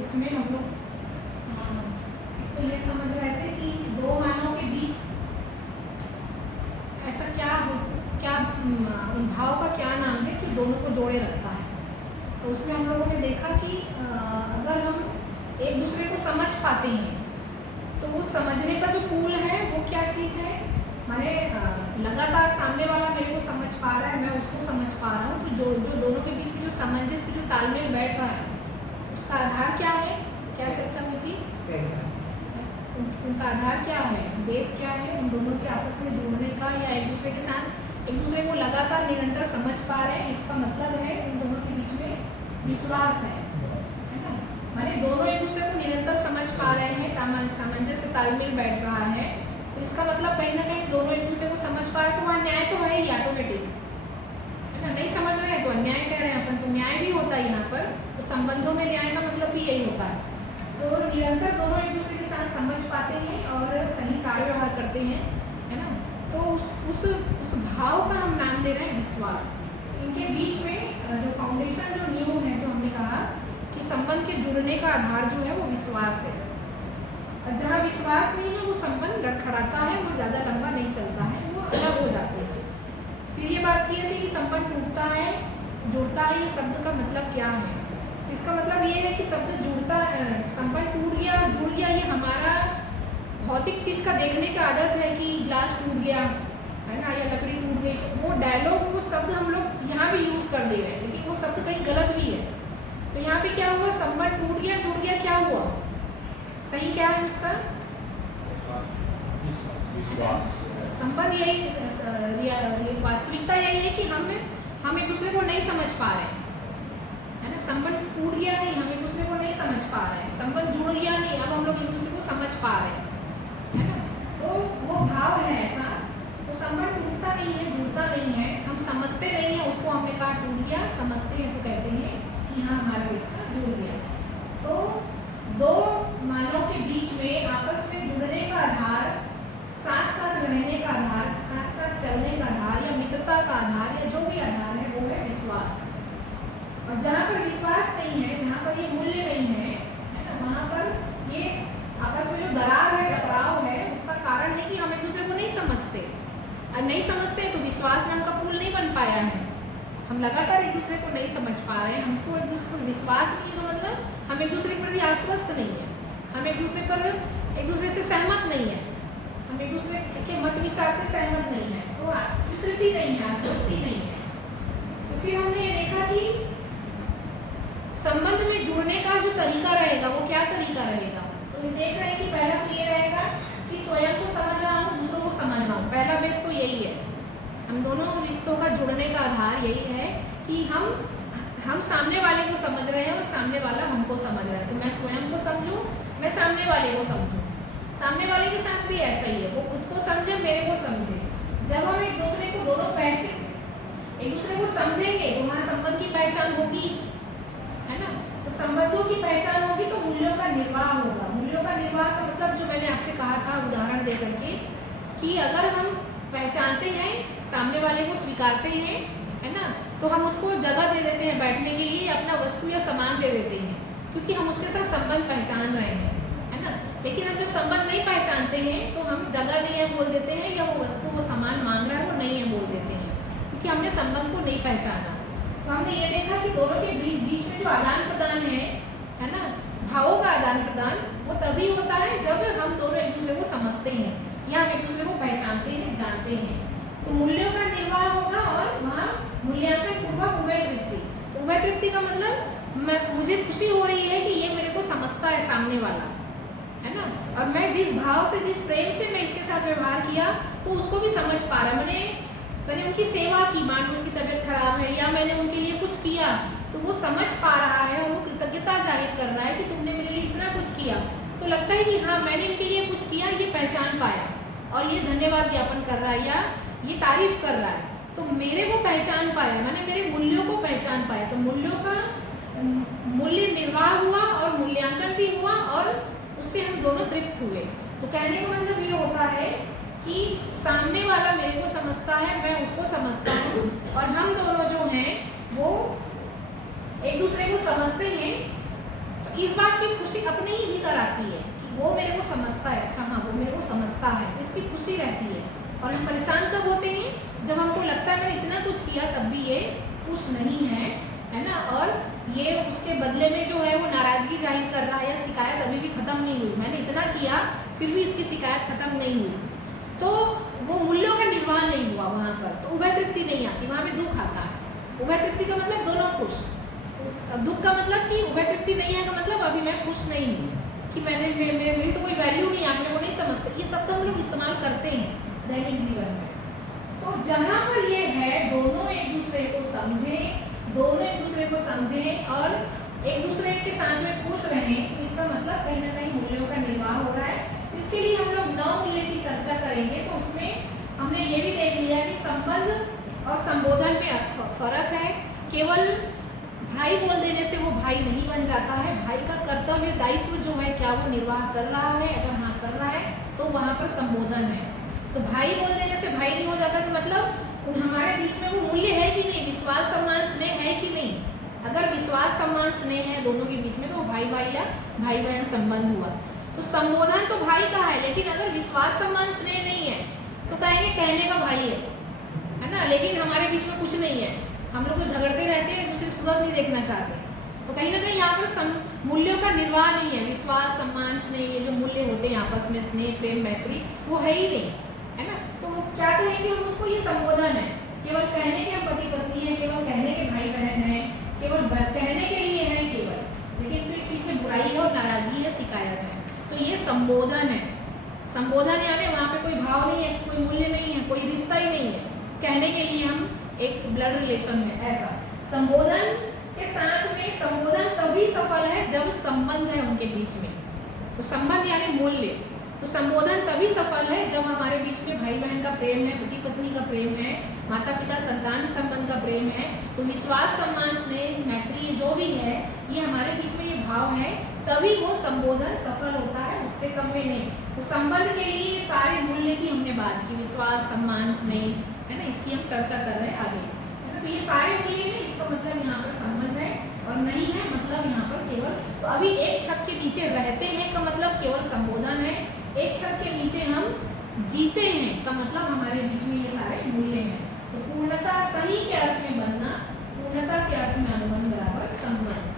इसमें हम लोग तो ये समझ रहे थे कि दो मानों के बीच ऐसा क्या उन भाव का क्या नाम है जो दोनों को जोड़े रखता है। तो उसमें हम लोगों ने देखा कि अगर हम एक दूसरे को समझ पाते हैं तो वो समझने का जो पूल है वो क्या चीज़ है। माने लगातार सामने वाला मेरे को समझ पा रहा है, मैं उसको समझ पा रहा हूँ, तो जो दोनों के बीच में जो सामंजस्य जो तालमेल बैठ रहा है उसका आधार क्या है। क्या चर्चा हुई थी? उनका आधार क्या है, बेस क्या है, उन दोनों के आपस में जुड़ने का या एक दूसरे के साथ एक दूसरे को लगातार निरंतर समझ पा रहे हैं। इसका मतलब है उन दोनों के बीच में विश्वास है ना। माने दोनों एक दूसरे को निरंतर समझ पा रहे हैं, सामंजस्य तालमेल बैठ रहा है, तो इसका मतलब कहीं ना कहीं दोनों एक दूसरे को समझ पा रहे हैं, तो वहाँ न्याय तो है ही ऑटोमेटिक, है ना। नहीं समझ रहे हैं तो अन्याय कह रहे हैं अपन, तो न्याय भी होता है यहाँ पर। तो संबंधों में न्याय का मतलब भी यही होता है। तो निरंतर दोनों एक दूसरे के साथ समझ पाते हैं और सही कार्य व्यवहार करते हैं, है ना। तो उस भाव का हम नाम दे रहे हैं विश्वास। इनके बीच में जो फाउंडेशन जो न्यू है, जो हमने कहा कि संबंध के जुड़ने का आधार जो है वो विश्वास है। और जहाँ विश्वास नहीं है वो संबंध लड़खड़ाता है, वो ज़्यादा लंबा नहीं चलता है, वो अलग हो जाते हैं। फिर ये बात की थी कि संबंध टूटता है जुड़ता है, ये शब्द का मतलब क्या है। इसका मतलब ये है कि शब्द जुड़ता है, संबंध टूट गया और जुड़ गया, ये हमारा भौतिक चीज़ का देखने की आदत है कि ग्लास टूट गया, है ना, या लकड़ी टूट गई। वो डायलॉग, वो शब्द हम लोग यहाँ भी यूज़ कर दे रहे हैं, लेकिन वो शब्द कहीं गलत भी है। तो यहाँ पे क्या हुआ, संबंध टूट गया जुड़ गया, क्या हुआ, सही क्या है उसका संबंध। यही वास्तविकता यही है कि हम एक दूसरे को नहीं समझ पा रहे हैं, है ना। संबंध टूट गया नहीं, हम एक दूसरे को नहीं समझ पा रहे हैं। संबंध जुड़ गया नहीं, अब हम लोग एक दूसरे को समझ पा रहे हैं, है ना। तो वो भाव है ऐसा। तो संबंध टूटता नहीं है, जुड़ता नहीं है, हम समझते नहीं है उसको। हमने कहा टूट गया, समझते हैं तो कहते हैं कि हाँ हमारा रिश्ता जुड़ गया। तो दो मानव के बीच में आपस में जुड़ने का आधार, साथ साथ रहने का आधार, साथ साथ चलने का आधार, या मित्रता का आधार, या जो भी आधार है वो है विश्वास। और जहाँ पर विश्वास नहीं है, जहाँ पर ये मूल्य नहीं है ना, वहाँ पर ये आपस में जो दरार है, टकराव है, उसका कारण है कि हम एक दूसरे को नहीं समझते। और नहीं समझते तो विश्वास नाम का पुल नहीं बन पाया है। हम लगातार एक दूसरे को नहीं समझ पा रहे हैं, हमको एक दूसरे पर विश्वास नहीं है, तो मतलब हम एक दूसरे के प्रति आश्वस्त नहीं है, हम एक दूसरे से सहमत नहीं है, हम एक दूसरे के मत विचार से सहमत नहीं है, तो स्वीकृति नहीं है, आश्वस्ति नहीं है। तो फिर हमने ये देखा कि संबंध में जुड़ने का जो तरीका रहेगा वो क्या तरीका रहेगा। तो देख रहे हैं कि पहला तो ये रहेगा कि स्वयं को समझ रहा हूँ, दूसरों को समझ रहा हूँ। पहला बेस तो यही है। हम दोनों रिश्तों का जुड़ने का आधार यही है कि हम सामने वाले को समझ रहे हैं और सामने वाला हमको समझ रहा है। तो मैं स्वयं को समझूं, मैं सामने वाले को समझूं। सामने वाले के साथ भी ऐसा ही है, वो खुद को समझे, मेरे को समझे। जब हम एक दूसरे को एक दूसरे को समझेंगे तो वहाँ संबंध की पहचान होगी, है ना। तो संबंधों की पहचान होगी तो मूल्यों का निर्वाह होगा। मूल्यों का निर्वाह का मतलब जो मैंने आपसे कहा था उदाहरण दे करके, कि अगर हम पहचानते हैं, सामने वाले को स्वीकारते हैं, है ना, तो हम उसको जगह दे देते हैं बैठने के लिए, अपना वस्तु या सामान दे देते हैं, क्योंकि हम उसके साथ संबंध पहचान रहे हैं, है ना। लेकिन हम जब संबंध नहीं पहचानते हैं तो हम जगह नहीं है बोल देते हैं, या वो वस्तु वो सामान मांग रहा है वो नहीं है बोल देते हैं, क्योंकि हमने संबंध को नहीं पहचाना। तो हमने ये देखा कि दोनों के बीच में जो आदान प्रदान है ना, भावों का आदान प्रदान, वो तभी होता है जब हम दोनों एक दूसरे को समझते हैं या हम एक दूसरे को पहचानते हैं, जानते हैं। तो मूल्यों का निर्वाह होगा और वहाँ मूल्यांकन पूर्वक उभय तृप्ति। तो उभय तृप्ति का मतलब मुझे खुशी हो रही है कि ये मेरे को समझता है सामने वाला, है ना, और मैं जिस भाव से, जिस प्रेम से मैं इसके साथ व्यवहार किया वो उसको भी समझ पा रहा है। मैंने उनकी सेवा की, मान लो उसकी तबीयत खराब है, या मैंने उनके लिए कुछ किया, तो वो समझ पा रहा है और वो कृतज्ञता जाहिर कर रहा है कि तुमने मेरे लिए इतना कुछ किया। तो लगता है कि हाँ मैंने इनके लिए कुछ किया, ये पहचान पाया और ये धन्यवाद ज्ञापन कर रहा है या ये तारीफ कर रहा है। तो मेरे को पहचान पाया, मैंने मेरे मूल्यों को पहचान पाया। तो मूल्यों का मूल्य निर्वाह हुआ और मूल्यांकन भी हुआ और उससे हम दोनों तृप्त हुए। तो कहने का मतलब ये होता है कि सामने वाला मेरे को समझता है, मैं उसको समझता हूँ, और हम दोनों जो हैं वो एक दूसरे को समझते हैं। तो इस बात की खुशी अपने ही भीतर आती है कि वो मेरे को समझता है, अच्छा हाँ वो मेरे को समझता है, इसकी खुशी रहती है। और हम परेशान कब होते हैं, जब हमको लगता है मैंने इतना कुछ किया तब भी ये खुश नहीं है ना, और ये उसके बदले में जो है वो नाराज़गी जाहिर कर रहा है, या शिकायत अभी भी ख़त्म नहीं हुई, मैंने इतना किया फिर भी इसकी शिकायत ख़त्म नहीं हुई, तो वो मूल्यों का निर्वाह नहीं हुआ वहाँ पर, तो उभय तृप्ति नहीं आती, वहाँ पे दुख आता है। उभय तृप्ति का मतलब दोनों खुश, दुख का मतलब कि उभय तृप्ति नहीं है का मतलब अभी मैं खुश नहीं हूँ, कि मेरी तो कोई वैल्यू नहीं है, आप मेरे को नहीं समझते। ये शब्द हम लोग इस्तेमाल करते हैं दैनिक जीवन में। तो जहाँ पर ये है दोनों एक दूसरे को समझें, दोनों एक दूसरे को समझें और एक दूसरे के साथ में खुश रहें, तो इसका मतलब कहीं ना कहीं मूल्यों का निर्वाह हो रहा है। इसके लिए हम लोग 9 मूल्य की चर्चा करेंगे। तो उसमें हमने ये भी देख लिया कि संबंध और संबोधन में फर्क है। केवल भाई बोल देने से वो भाई नहीं बन जाता है, भाई का कर्तव्य दायित्व जो है क्या वो निर्वाह कर रहा है, अगर हाँ कर रहा है तो वहाँ पर संबोधन है। तो भाई बोल देने से भाई नहीं हो जाता, कि मतलब हमारे बीच में वो मूल्य है कि नहीं, विश्वास सम्मान स्नेह है कि नहीं। अगर विश्वास सम्मान स्नेह है दोनों के बीच में तो भाई भाई या भाई बहन संबंध हुआ। तो संबोधन तो भाई का है, लेकिन अगर विश्वास सम्मान स्नेह नहीं है तो कहेंगे कहने का भाई है ना, लेकिन हमारे बीच में कुछ नहीं है, हम लोग तो झगड़ते रहते हैं, एक दूसरे की सूरत नहीं देखना चाहते। तो कहीं ना कहीं यहाँ पर मूल्यों का निर्वाह नहीं है, विश्वास सम्मान स्नेह ये जो मूल्य होते हैं आपस में, स्नेह प्रेम मैत्री, वो है ही नहीं, है ना। तो वो क्या कहेंगे हम उसको, ये संबोधन है। केवल कहने के हम पति पत्नी है, केवल कहने के भाई बहन है, केवल कहने के लिए है केवल, लेकिन फिर पीछे बुराई है और नाराजगी है, शिकायत है। तो ये संबोधन है। संबोधन यानी वहाँ पे कोई भाव नहीं है, कोई मूल्य नहीं है, कोई रिश्ता ही नहीं है, कहने के लिए हम एक ब्लड रिलेशन है ऐसा। संबोधन के साथ में संबोधन तभी सफल है जब संबंध है उनके बीच में। तो संबंध यानी मूल्य, तो संबोधन तभी सफल है जब हमारे बीच में भाई बहन का प्रेम है, पति पत्नी का प्रेम है, माता पिता संतान संबंध का प्रेम है। तो विश्वास सम्मान स्नेह मैत्री जो भी है ये हमारे बीच में ये भाव है, तभी वो संबोधन सफल होता है, उससे कम में नहीं। तो संबंध के लिए ये सारे मूल्य की हमने बात की, विश्वास सम्मान स्नेह, है ना, इसकी हम चर्चा कर रहे हैं आगे, है ना। तो ये सारे मूल्य हैं, इसका मतलब यहाँ पर संबंध है, और नहीं है मतलब यहाँ पर केवल, तो अभी एक छत के नीचे रहते हैं का मतलब केवल संबोधन है, एक छत के नीचे हम जीते हैं का मतलब हमारे बीच में ये सारे मूल्य हैं। तो पूर्णता सही के अर्थ में बनना, पूर्णता के अर्थ में अनुबंध बराबर संबंध।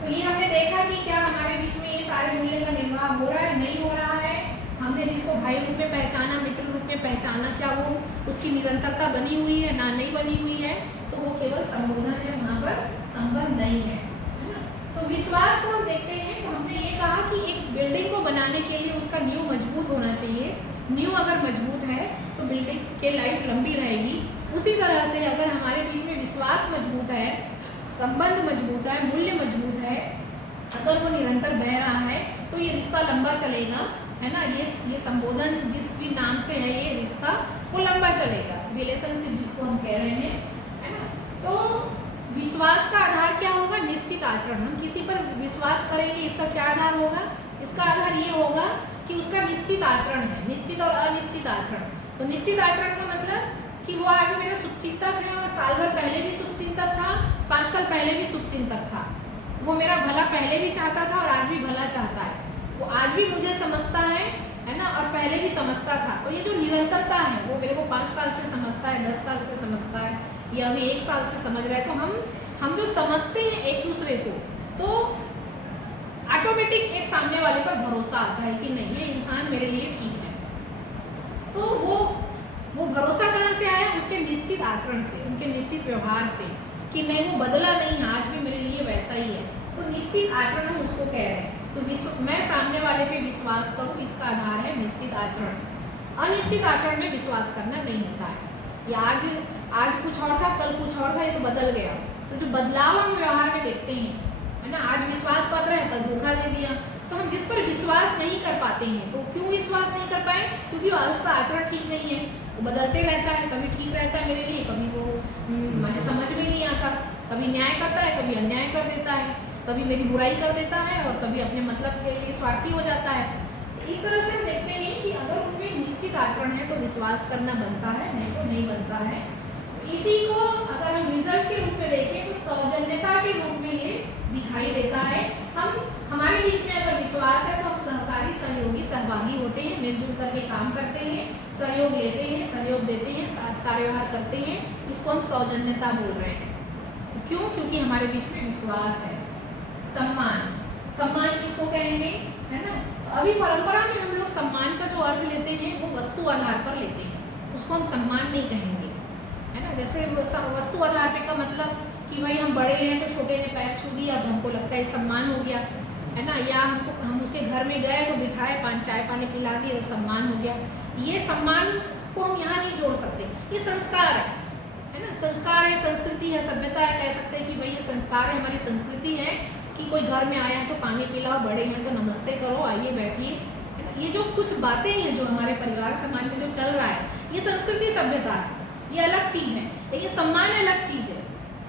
तो ये हमने देखा कि क्या हमारे बीच में ये सारे मूल्य का निर्वाह हो रहा है, नहीं हो रहा है। हमने जिसको भाई रूप में पहचाना, मित्र रूप में पहचाना, क्या वो उसकी निरंतरता बनी हुई है ना, नहीं बनी हुई है, तो वो केवल संबोधन है, वहाँ पर संबंध नहीं है, है ना। तो विश्वास को हम देखते हैं, तो हमने ये कहा कि एक बिल्डिंग को बनाने के लिए उसका नींव मजबूत होना चाहिए। नींव अगर मजबूत है तो बिल्डिंग की लाइफ लंबी रहेगी। उसी तरह से अगर हमारे बीच में विश्वास मजबूत है, संबंध मजबूत है, मूल्य मजबूत है, अगर वो निरंतर बह रहा है तो ये रिश्ता लंबा चलेगा, है ना। ये संबोधन जिस भी नाम से है ये रिश्ता वो लंबा चलेगा, रिलेशनशिप जिसको हम कह रहे हैं, है ना। तो विश्वास का आधार क्या होगा, निश्चित आचरण। हम किसी पर विश्वास करेंगे, इसका क्या आधार होगा, इसका आधार ये होगा कि उसका निश्चित आचरण है, निश्चित और अनिश्चित आचरण। तो निश्चित आचरण का मतलब कि वो आज मेरा शुभचिंतक है और साल भर पहले भी शुभचिंतक था, 5 साल पहले भी शुभचिंतक था, वो मेरा भला पहले भी चाहता था और आज भी भला चाहता है, वो आज भी मुझे समझता है ना, और पहले भी समझता था। तो ये जो निरंतरता है वो मेरे को 5 साल से समझता है, 10 साल से समझता है, या अभी 1 साल से समझ रहा है। तो हम जो समझते हैं एक दूसरे को, तो ऑटोमेटिक एक सामने वाले पर भरोसा आता है कि नहीं ये इंसान मेरे लिए ठीक है। तो वो भरोसा कहाँ से आया, उसके निश्चित आचरण से, उनके निश्चित व्यवहार से, कि नहीं वो बदला नहीं, आज भी मेरे लिए वैसा ही है। तो निश्चित आचरण हम उसको कह रहे हैं। तो मैं सामने वाले पे विश्वास करूँ, इसका आधार है निश्चित आचरण। अनिश्चित आचरण में विश्वास करना नहीं होता है। ये आज कुछ और था, कल कुछ और था, ये तो बदल गया। तो जो बदलाव हम व्यवहार में देखते हैं, है ना, आज विश्वास पात्र है, कल धोखा दे दिया। तो हम जिस पर विश्वास नहीं कर पाते हैं, तो क्यों विश्वास नहीं कर पाए, क्योंकि उसका आचरण ठीक नहीं है, वो बदलते रहता है, कभी ठीक रहता है मेरे लिए, कभी वो मुझे समझ में नहीं आता, कभी न्याय करता है, कभी अन्याय कर देता है, कभी मेरी बुराई कर देता है, और कभी अपने मतलब के लिए स्वार्थी हो जाता है। इस तरह से हम देखते हैं कि अगर उनमें निश्चित आचरण है तो विश्वास करना बनता है, नहीं तो नहीं बनता है। इसी को अगर हम रिजल्ट के रूप में देखें तो सौजन्यता के रूप में ये दिखाई देता है। हम हमारे बीच में अगर विश्वास है तो हम सहकारी सहयोगी सहभागी होते हैं, मिलजुल करके काम करते हैं, सहयोग लेते हैं, सहयोग देते हैं, साथ कार्यव्यवहार करते हैं। इसको हम सौजन्यता बोल रहे हैं। क्यों? क्योंकि हमारे बीच में विश्वास है। सम्मान, सम्मान किसको कहेंगे, है ना? तो अभी परंपरा में हम लोग सम्मान का जो अर्थ लेते हैं वो वस्तु आधार पर लेते हैं, उसको हम सम्मान नहीं कहेंगे, है ना? जैसे वस्तु आधार पे का मतलब कि भाई हम बड़े हैं तो छोटे ने पैर छू दिया तो हमको लगता है सम्मान हो गया, है ना? या हम उसके घर में गए तो बिठाए, चाय पानी पिला दिए तो सम्मान हो गया। ये सम्मान को हम यहाँ नहीं जोड़ सकते, ये संस्कार है ना? संस्कार है, संस्कृति है, सभ्यता है। कह सकते हैं कि भाई ये संस्कार है, हमारी संस्कृति है कि कोई घर में आया तो पानी पिलाओ, बड़े हैं तो नमस्ते करो, आइए बैठिए। ये जो कुछ बातें हैं जो हमारे परिवार समाज में जो चल रहा है, ये संस्कृति सभ्यता है, ये अलग चीज़ है। लेकिन सम्मान अलग चीज़ है।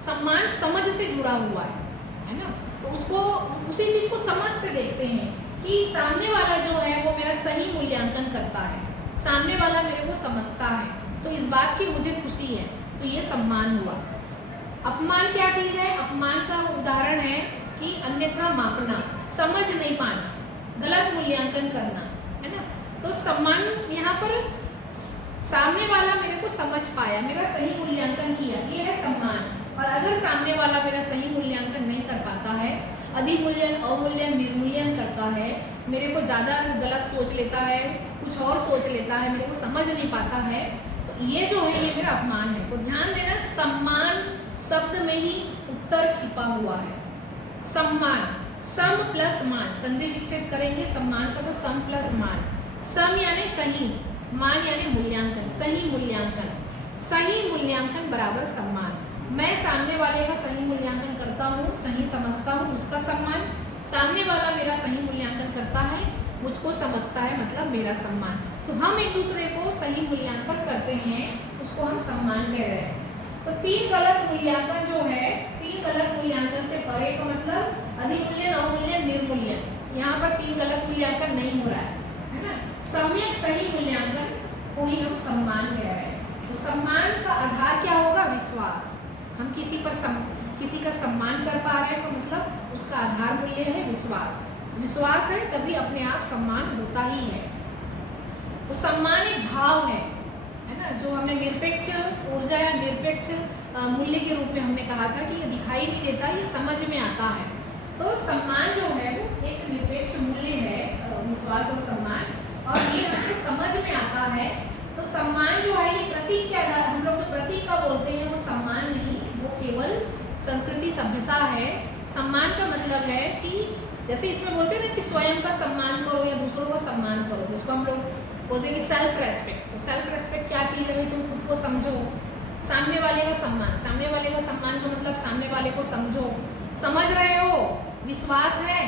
सम्मान समझ से जुड़ा हुआ है ना? तो उसको उसी चीज़ को समझ से देखते हैं कि सामने वाला जो है वो मेरा सही मूल्यांकन करता है, सामने वाला मेरे को समझता है, तो इस बात की मुझे खुशी है, तो ये सम्मान हुआ। अपमान क्या चीज़ है? अपमान का उदाहरण है कि अन्यथा मापना, समझ नहीं पाना, गलत मूल्यांकन करना, है ना? तो सम्मान यहाँ पर सामने वाला मेरे को समझ पाया, मेरा सही मूल्यांकन किया, ये है सम्मान। और अगर सामने वाला मेरा सही मूल्यांकन नहीं कर पाता है, अधिमूल्यन, अवमूल्यन, निर्मूल्यन करता है, मेरे को ज़्यादा गलत सोच लेता है, कुछ और सोच लेता है, मेरे को समझ नहीं पाता है, तो ये जो है ये मेरा अपमान है। तो ध्यान देना, सम्मान शब्द में ही उत्तर छिपा हुआ है। सम्मान, सम प्लस मान, संधि विच्छेद करेंगे सम्मान का तो सम प्लस मान। सम यानी सही, मान यानी मूल्यांकन, सही मूल्यांकन, सही मूल्यांकन बराबर सम्मान। मैं सामने वाले का सही मूल्यांकन करता हूँ, सही समझता हूँ, उसका सम्मान। सामने वाला मेरा सही मूल्यांकन करता है, मुझको समझता है, मतलब मेरा सम्मान। तो हम एक दूसरे को सही मूल्यांकन करते हैं, उसको हम सम्मान कह रहे हैं। तो तीन गलत मूल्यांकन जो है, तीन गलत मूल्यांकन से परे का मतलब अधिमूल्यन, अवमूल्यन, निर्मूल्यन। यहाँ पर तीन गलत मूल्यांकन नहीं हो रहा है ना? सम्यक सही मूल्यांकन को ही हम सम्मान कह रहे हैं। तो सम्मान का आधार क्या होगा? विश्वास। हम किसी का सम्मान कर पा रहे हैं तो मतलब उसका आधार मूल्य है विश्वास। विश्वास है तभी अपने आप सम्मान होता ही है। तो सम्मान एक भाव है ना? जो हमने निरपेक्ष ऊर्जा या निरपेक्ष मूल्य के रूप में हमने कहा था कि ये दिखाई नहीं देता, ये समझ में आता है। तो सम्मान जो है वो एक निरपेक्ष मूल्य है, विश्वास और सम्मान, और ये हमको समझ में आता है। तो सम्मान जो है ये प्रतीक के आधार, हम लोग जो प्रतीक का बोलते हैं वो सम्मान नहीं, वो केवल संस्कृति सभ्यता है। सम्मान का मतलब है कि जैसे इसमें बोलते हैं ना कि स्वयं का सम्मान करो या दूसरों का सम्मान करो, जिसको हम लोग बोलते हैं कि सेल्फ रेस्पेक्ट। तो सेल्फ रेस्पेक्ट क्या चीज़ है? तुम खुद को समझो। सामने वाले का सम्मान, सामने वाले का सम्मान का मतलब सामने वाले को समझो, समझ रहे हो, विश्वास है,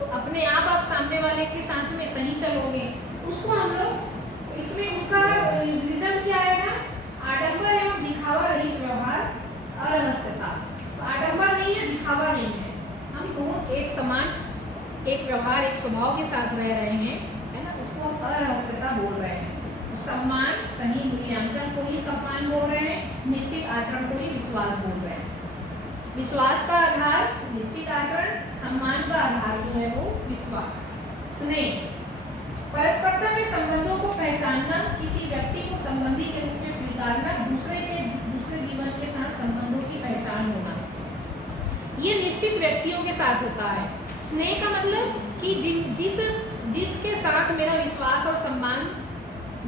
तो अपने आप सामने वाले के साथ में सही चलोगे। उसको हम लोग, इसमें उसका रिजल्ट क्या आएगा? आडंबर एवं दिखावा रहित व्यवहार, अरहस्यता। तो आडंबर नहीं है, दिखावा नहीं है, हम बहुत एक समान एक व्यवहार, एक स्वभाव के साथ रह रहे हैं, है ना? उसको हम अरहस्यता बोल रहे हैं। तो सम्मान, सही मूल्यांकन को ही सम्मान बोल रहे हैं, निश्चित आचरण को ही विश्वास बोल रहे हैं। विश्वास का आधार निश्चित आचरण, सम्मान का आधार जो है वो विश्वास। स्नेह, परस्परता में संबंधों को पहचानना, किसी व्यक्ति को संबंधी के रूप में स्वीकारना, दूसरे जीवन के साथ संबंधों की पहचान होना, ये निश्चित व्यक्तियों के साथ होता है। स्नेह का मतलब कि जिसके साथ मेरा विश्वास और सम्मान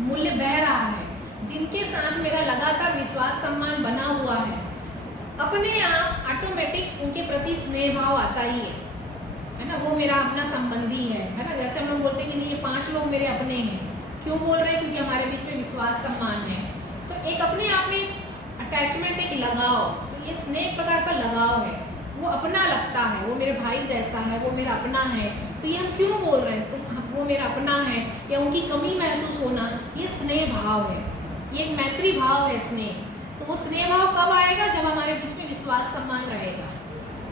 मूल्य बह रहा है, जिनके साथ मेरा लगातार विश्वास सम्मान बना हुआ है, अपने आप ऑटोमेटिक उनके प्रति स्नेह भाव आता ही है ना? वो मेरा अपना संबंधी है ना? जैसे हम लोग बोलते हैं कि नहीं ये 5 लोग मेरे अपने हैं, क्यों बोल रहे हैं? क्योंकि हमारे बीच में विश्वास सम्मान है। तो एक अपने आप में अटैचमेंट, एक लगाव, तो ये स्नेह एक प्रकार का लगाव है, वो अपना लगता है, वो मेरे भाई जैसा है, वो मेरा अपना है। तो ये हम क्यों बोल रहे हैं? तो वो मेरा अपना है, या उनकी कमी महसूस होना, ये स्नेह भाव है, ये एक मैत्री भाव है स्नेह। तो वो स्नेह भाव कब आएगा? जब हमारे बीच में विश्वास सम्मान रहेगा।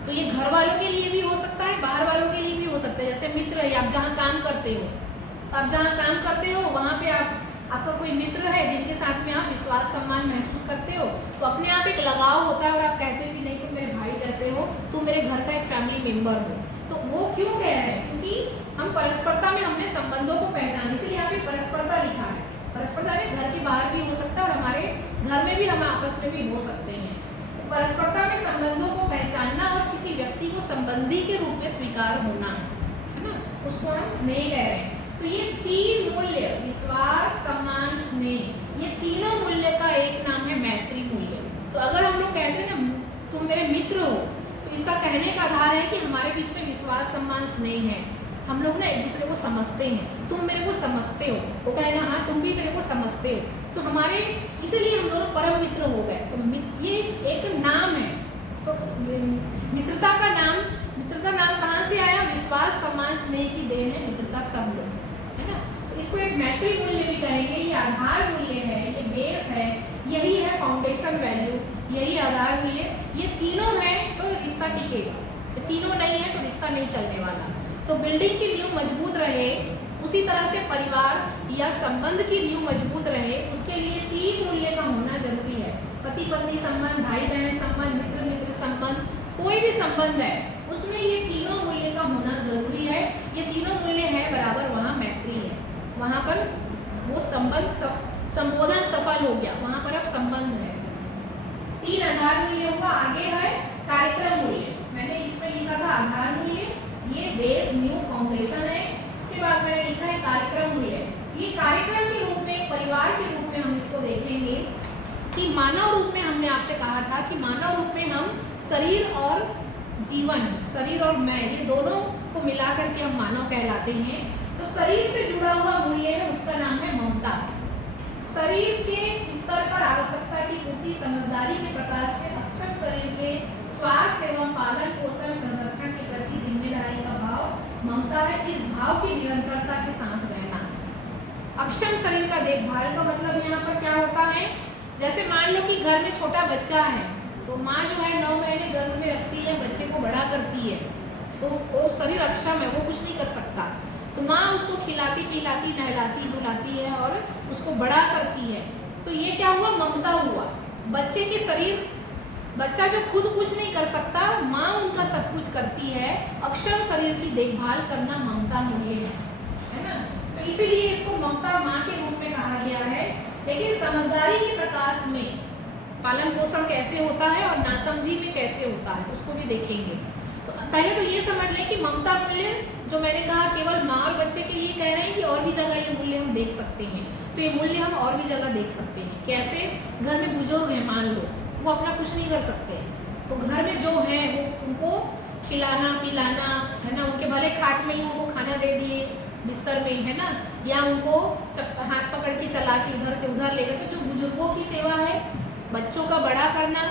तो ये घर वालों के लिए भी हो सकता है, बाहर वालों के लिए भी हो सकता है। जैसे मित्र है, आप जहाँ काम करते हो, आप जहाँ काम करते हो वहाँ पे आपका कोई मित्र है जिनके साथ साथ में आप विश्वास सम्मान महसूस करते हो तो अपने आप एक लगाव होता है और आप कहते हो कि नहीं तुम मेरे भाई जैसे हो, तुम मेरे घर का एक फैमिली मेंबर हो। तो वो क्यों कह रहे हैं? क्योंकि हम परस्परता में हमने संबंधों को पहचान, इसलिए यहाँ पे परस्परता लिखा है। परस्परता में घर के बाहर भी हो सकता है और हमारे घर में भी हम आपस में भी हो सकते हैं। परस्परता में संबंधों को पहचानना और किसी व्यक्ति को संबंधी के रूप में स्वीकार होना, है ना, उसको हम स्नेह कह रहे हैं। तो ये तीन मूल्य, विश्वास, सम्मान, स्नेह, ये तीनों मूल्य का एक नाम है मैत्री मूल्य। तो अगर हम लोग कहते हैं ना तुम मेरे मित्र हो, तो इसका कहने का आधार है कि हमारे बीच में विश्वास, सम्मान, स्नेह है। हम लोग ना एक दूसरे को समझते हैं, तुम मेरे को समझते हो, वो कहेगा हाँ तुम भी मेरे को समझते हो, तो हमारे इसीलिए हम दोनों परम मित्र हो गए। तो ये एक नाम है। तो मित्रता का नाम कहाँ से आया? विश्वास, सम्मान, स्नेह की देन है मित्रता शब्द, है ना। तो इसको एक मैत्री मूल्य भी कहेंगे। ये आधार मूल्य है, ये बेस है, यही है फाउंडेशन वैल्यू, यही आधार मूल्य। ये तीनों है तो रिश्ता टिकेगा, ये तीनों नहीं है तो रिश्ता नहीं चलने वाला। तो बिल्डिंग की नींव मजबूत रहे, उसी तरह से परिवार या संबंध की नींव मजबूत रहे, उसके लिए तीन मूल्य का होना जरूरी है। पति पत्नी संबंध, भाई बहन संबंध, मित्र मित्र संबंध, कोई भी संबंध है उसमें ये तीनों मूल्य का होना जरूरी है। ये तीनों मूल्य है बराबर, वहाँ मैत्री है, वहाँ पर वो संबंध संबोधन सफल हो गया, वहाँ पर अब संबंध है। तीन आधार मूल्य हुआ। आगे है कार्यक्रम मूल्य। मैंने इसमें लिखा था आधार मूल्य, ये बेस न्यू फाउंडेशन है। इसके बाद मैंने लिखा है कार्यक्रम मूल्य। ये कार्यक्रम के रूप में, परिवार के रूप में हम इसको देखेंगे कि मानव रूप में हमने आपसे कहा था कि मानव रूप में हम शरीर और जीवन, शरीर और मैं, ये दोनों को मिला करके हम मानव कहलाते हैं। तो शरीर से जुड़ा हुआ मूल्य है, उसका नाम है ममता। शरीर के स्तर पर आवश्यकता की पूर्ति, समझदारी के प्रकाश में अक्षम शरीर के स्वास्थ्य एवं पालन पोषण संरक्षण के प्रति जिम्मेदारी का भाव ममता है। इस भाव की निरंतरता के साथ रहना। अक्षम शरीर का देखभाल का मतलब यहाँ पर क्या होता है? जैसे मान लो कि घर में छोटा बच्चा है तो माँ जो है 9 महीने गर्भ में रखती है, बच्चे को बड़ा करती है, तो वो शरीर अक्षम है, वो कुछ नहीं कर सकता। तो माँ उसको खिलाती पिलाती नहलाती धुलाती है और उसको बड़ा करती है। तो ये क्या हुआ? ममता हुआ। बच्चे के शरीर, बच्चा जो खुद कुछ नहीं कर सकता, माँ उनका सब कुछ करती है। अक्षम शरीर की देखभाल करना ममता मूल्य है ना। तो इसीलिए इसको ममता माँ के रूप में कहा गया है। लेकिन समझदारी के प्रकाश में पालन पोषण कैसे होता है और नासमझी में कैसे होता है उसको भी देखेंगे। तो पहले तो ये समझ लें कि ममता मूल्य जो मैंने कहा केवल माँ और बच्चे के लिए कह रहे हैं कि और भी जगह ये मूल्य हम देख सकते हैं। तो ये मूल्य हम और भी जगह देख सकते हैं। कैसे? घर में बुजुर्ग हैं, मान लो वो अपना कुछ नहीं कर सकते, तो घर में जो है वो उनको खिलाना पिलाना, है ना, उनके भले खाट में ही उनको खाना दे दिए, बिस्तर में, है ना, या उनको हाथ पकड़ के चला के इधर से उधर ले गए। तो जो बुजुर्गों की सेवा है, बच्चों का बड़ा करना,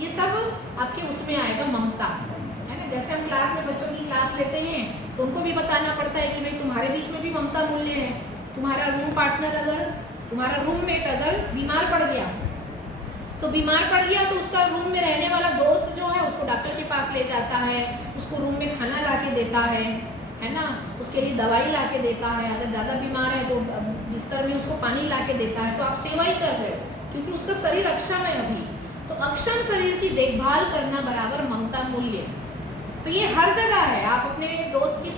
ये सब आपके उसमें आएगा ममता, है ना। जैसे हम क्लास में बच्चों की क्लास लेते हैं तो उनको भी बताना पड़ता है कि भाई तुम्हारे बीच में भी ममता मूल्य है। तुम्हारा रूम पार्टनर अगर, तुम्हारा रूममेट अगर बीमार पड़ गया तो उसका रूम में रहने वाला दोस्त जो है उसको डॉक्टर के पास ले जाता है, उसको रूम में खाना ला के देता है ना, उसके लिए दवाई ला के देता है। अगर ज़्यादा बीमार है तो बिस्तर में उसको पानी ला के देता है। तो आप सेवा ही कर रहे हो क्योंकि उसका शरीर अक्षम है अभी। तो अक्षम शरीर की देखभाल करना बराबर ममता मूल्य। तो ये हर जगह है। आप अपने दोस्त की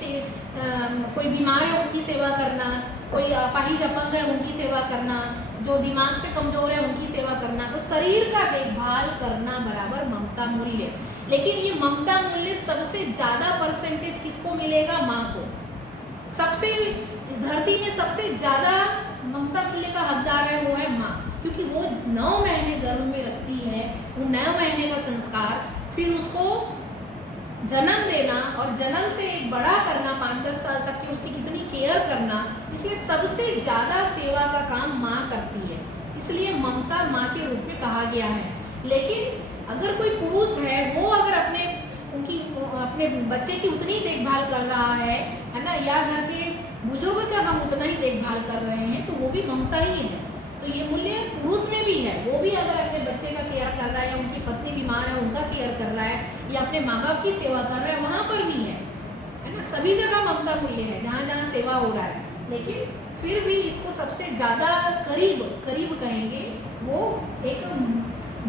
कोई बीमार है उसकी सेवा करना, कोई अपाहिज अपंग है उनकी सेवा करना, जो दिमाग से कमजोर है उनकी सेवा करना। तो शरीर का देखभाल करना बराबर ममता मूल्य। लेकिन ये ममता मूल्य सबसे ज़्यादा परसेंटेज किसको मिलेगा? माँ को। सबसे इस धरती में सबसे ज़्यादा ममता मूल्य का हकदार है वो है माँ, क्योंकि वो 9 महीने गर्भ में रखती है। वो 9 महीने का संस्कार, फिर उसको जन्म देना और जन्म से एक बड़ा करना 5-10 साल तक की उसकी कितनी केयर करना, इसलिए सबसे ज़्यादा सेवा का काम माँ करती है। इसलिए ममता माँ के रूप में कहा गया है। लेकिन अगर कोई पुरुष है वो अगर अपने बच्चे की उतनी देखभाल कर रहा है ना, या घर के बुजुर्ग का हम उतना ही देखभाल कर रहे हैं, तो वो भी ममता ही है। तो ये मूल्य पुरुष में भी है। वो भी अगर अपने बच्चे का केयर कर रहा है, या उनकी पत्नी बीमार है उनका केयर कर रहा है, या अपने माँ बाप की सेवा कर रहा है, वहाँ पर भी है ना। सभी जगह ममता मूल्य है जहाँ जहाँ सेवा हो रहा है। लेकिन फिर भी इसको सबसे ज़्यादा करीब करीब कहेंगे, वो एक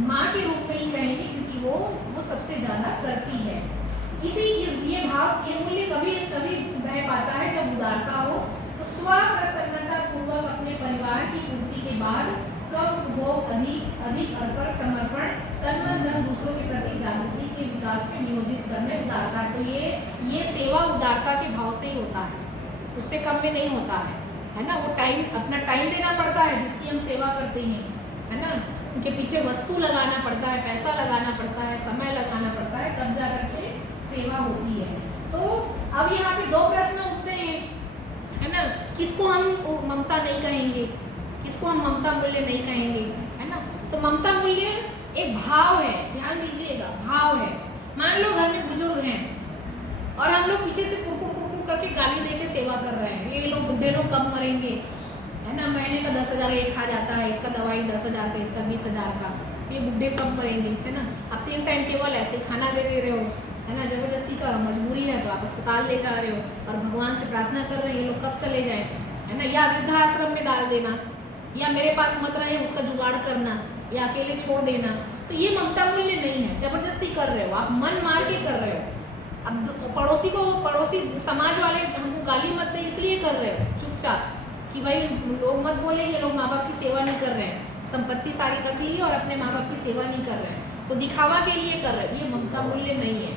माँ के रूप में ही कहेंगे, क्योंकि वो सबसे ज़्यादा करती है। ये भाव, ये मूल्य कभी कभी बह पाता है जब उदारता हो, तो स्व प्रसन्नता पूर्वक अपने परिवार की पूर्ति के बाद कब वो अधिक अर्पण समर्पण तन मन धन दूसरों के प्रति जागृति के विकास में नियोजित करने उदारता। तो ये सेवा उदारता के भाव से ही होता है, उससे कम में नहीं होता है ना। वो अपना टाइम देना पड़ता है जिसकी हम सेवा करते हैं, है ना। उनके पीछे वस्तु लगाना पड़ता है, पैसा लगाना पड़ता है, समय लगाना पड़ता है, तब जा करके सेवा होती है। तो अब यहाँ पे दो प्रश्न उठते हैं, है ना। किसको हम ममता नहीं कहेंगे, किसको हम ममता मूल्य नहीं कहेंगे, है ना। तो ममता मूल्य एक भाव है, ध्यान दीजिएगा, भाव है। मान लो घर में बुजुर्ग हैं और हम लोग पीछे से कुरकुर करके गाली दे के सेवा कर रहे हैं, ये लोग बुढ़े लोग कब मरेंगे, है ना। महीने का 10,000 ये खा जाता है, इसका दवाई 10,000 का, इसका 20,000 का, ये बुढ़े कब मरेंगे, है ना। अब 3 टाइम केवल ऐसे खाना दे रहे हो, है ना, जबरदस्ती का मजबूरी है तो आप अस्पताल ले जा रहे हो और भगवान से प्रार्थना कर रहे हैं ये लोग कब चले जाए, है ना। या वृद्धाश्रम में डाल देना, या मेरे पास मत रहे उसका जुगाड़ करना, या अकेले छोड़ देना। तो ये ममता मूल्य नहीं है, जबरदस्ती कर रहे हो आप, मन मार के कर रहे हो। अब पड़ोसी समाज वाले हमको गाली मत दे इसलिए कर रहे हो चुपचाप, कि भाई लोग मत बोले ये लोग माँ बाप की सेवा नहीं कर रहे हैं, संपत्ति सारी रख ली और अपने माँ बाप की सेवा नहीं कर रहे हैं, तो दिखावा के लिए कर रहे हैं। ये ममता मूल्य नहीं है,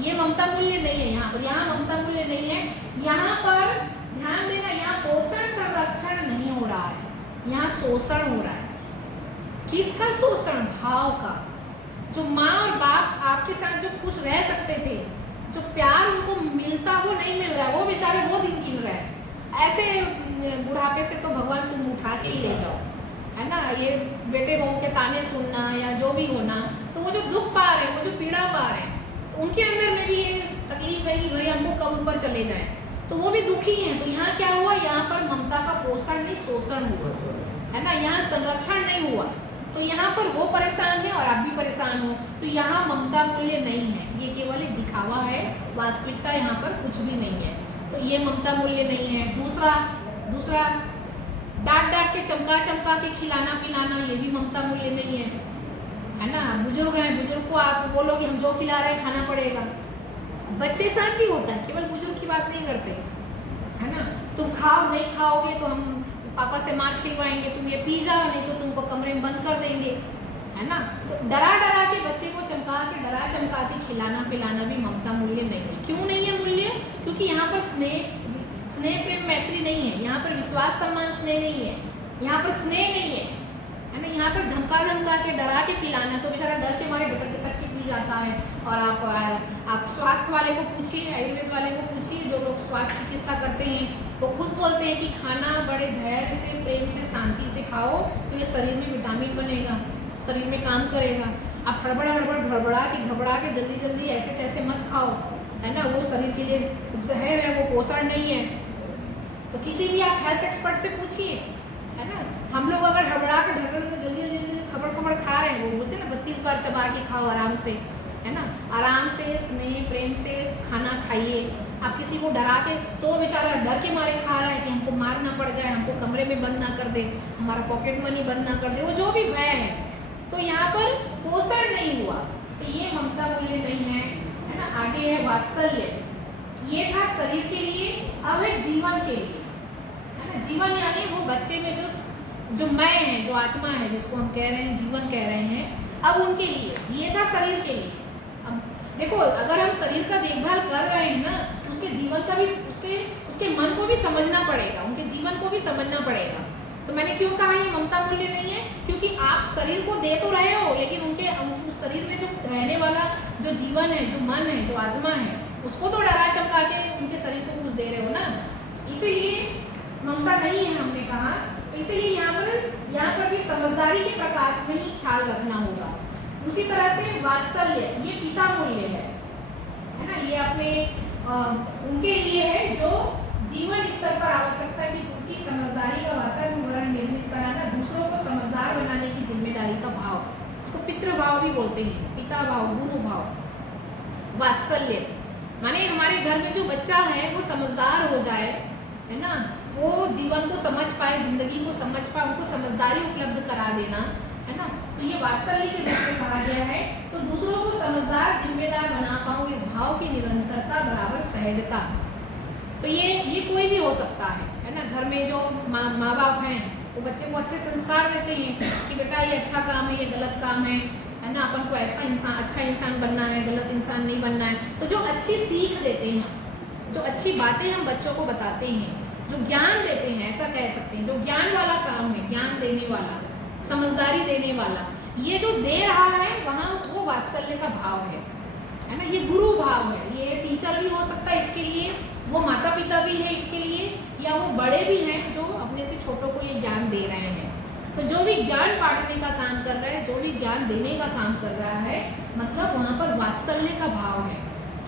ये ममता मूल्य नहीं है। यहाँ ममता मूल्य नहीं है। यहाँ पर ध्यान देना, यहाँ पोषण संरक्षण नहीं हो रहा है, यहाँ शोषण हो रहा है। किसका शोषण? भाव का। जो माँ और बाप आपके साथ जो खुश रह सकते थे, जो प्यार उनको मिलता वो नहीं मिल रहा है, वो बेचारे वो दिन गिन रहे हैं। ऐसे बुढ़ापे से तो भगवान तुम उठा के ही ले जाओ, है ना। ये बेटे बहू के ताने सुनना या जो भी होना, तो वो जो दुख पा रहे हैं, वो जो पीड़ा पा रहे हैं, तो उनके अंदर में भी ये तकलीफ है कि भाई हमको कब ऊपर चले जाए, तो वो भी दुखी हैं। तो यहाँ क्या हुआ, यहाँ पर ममता का पोषण नहीं शोषण हुआ, है ना। यहाँ संरक्षण नहीं हुआ, तो यहाँ पर वो परेशान है और आप भी परेशान हो। तो यहाँ ममता मूल्य नहीं है, ये केवल एक दिखावा है, वास्तविकता यहाँ पर कुछ भी नहीं है। तो ये ममता मूल्य नहीं है। दूसरा डांट के चमका के खिलाना पिलाना, ये भी ममता मूल्य नहीं है ना। बुजुर्ग हैं, बुजुर्ग को आप बोलोगे हम जो खिला रहे हैं खाना पड़ेगा। बच्चे साथ भी होता है, केवल बुजुर्ग की बात नहीं करते, है ना। तुम खाओ, नहीं खाओगे तो हम पापा से मार खिलवाएंगे, तुम ये पी जाओ नहीं तो तुमको कमरे में बंद कर देंगे, है ना। तो डरा के बच्चे को डरा चमका के खिलाना पिलाना भी ममता मूल्य नहीं है। क्यों नहीं है मूल्य? क्योंकि यहाँ पर स्नेह प्रेम मैत्री नहीं है, यहाँ पर विश्वास सम्मान स्नेह नहीं है, यहाँ पर स्नेह नहीं है ना। यहाँ पर धमका के डरा के पिलाना, तो बेचारा डर के मारे डटक के पी जाता है। और आप स्वास्थ्य वाले को पूछिए, आयुर्वेद वाले को पूछिए, जो लोग स्वास्थ्य चिकित्सा करते हैं, वो खुद बोलते हैं कि खाना बड़े धैर्य से, प्रेम से, शांति से खाओ, तो ये शरीर में विटामिन बनेगा, शरीर में काम करेगा। आप घबरा के जल्दी ऐसे तैसे मत खाओ, है ना, वो शरीर के लिए जहर है, वो पोषण नहीं है। तो किसी भी आप हेल्थ एक्सपर्ट से पूछिए, है ना। हम लोग अगर घबरा के जल्दी खबर खा रहे हैं, वो बोलते हैं ना 32 बार चबा के खाओ आराम से, है ना। आराम से स्नेह प्रेम से खाना खाइए। आप किसी को डरा के, तो वो बेचारा डर के मारे खा रहा है कि हमको मार ना पड़ जाए, हमको कमरे में बंद ना कर दे, हमारा पॉकेट मनी बंद ना कर दे, वो जो भी भय है। तो यहाँ पर पोषण नहीं हुआ, तो ये ममता मूल्य नहीं है ना। आगे है वात्सल्य। ये था शरीर के लिए, अब है जीवन के लिए, है ना। जीवन यानी वो बच्चे में जो मैं है, जो आत्मा है, जिसको हम कह रहे हैं जीवन कह रहे हैं, अब उनके लिए। ये था शरीर के लिए। अब देखो, अगर हम शरीर का देखभाल कर रहे हैं ना, उसके जीवन का भी, उसके मन को भी समझना पड़ेगा, उनके जीवन को भी समझना पड़ेगा। तो मैंने क्यों कहा ये ममता मूल्य नहीं है? क्योंकि आप शरीर को दे तो रहे हो, लेकिन उनके शरीर में जो रहने वाला जो जीवन है, जो मन है, जो आत्मा है, उसको तो डरा चमका के उनके शरीर को कुछ दे रहे हो ना। इसीलिए ममता नहीं है हमने कहा। इसीलिए यहाँ पर भी समझदारी के प्रकाश में ही ख्याल रखना होगा। उसी तरह से वात्सल्य, ये पिता मूल्य है ना। ये अपने उनके लिए है जो जीवन स्तर पर आवश्यकता की पूर्ति, समझदारी का वातावरण निर्मित कराना, दूसरों को समझदार बनाने की जिम्मेदारी का भाव, इसको पितृभाव भी बोलते हैं, पिता भाव, गुरु भाव। वात्सल्य माने हमारे घर में जो बच्चा है वो समझदार हो जाए, है ना, वो जीवन को समझ पाए, जिंदगी को समझ पाए, उनको समझदारी उपलब्ध करा देना, है ना। तो ये वात्सल्य के रूप में कहा गया है। तो दूसरों को समझदार जिम्मेदार बना पाऊँ, इस भाव की निरंतरता बराबर सहजता। तो ये कोई भी हो सकता है ना। घर में जो माँ बाप हैं वो बच्चे को अच्छे संस्कार देते हैं कि बेटा ये अच्छा काम है, ये गलत काम है ना। अपन को ऐसा इंसान, अच्छा इंसान बनना है, गलत इंसान नहीं बनना है। तो जो अच्छी सीख देते हैं, जो अच्छी बातें हम बच्चों को बताते हैं, जो ज्ञान देते हैं, ऐसा कह सकते हैं, जो ज्ञान वाला काम है, ज्ञान देने वाला, समझदारी देने वाला, ये जो दे रहा है वहाँ वो वात्सल्य का भाव है ना। ये गुरु भाव है। ये टीचर भी हो सकता है इसके लिए, वो माता पिता भी है इसके लिए, या वो बड़े भी हैं जो अपने से छोटों को ये ज्ञान दे रहे हैं। तो जो भी ज्ञान बांटने का काम कर रहा है, जो भी ज्ञान देने का काम कर रहा है, मतलब वहाँ पर वात्सल्य का भाव है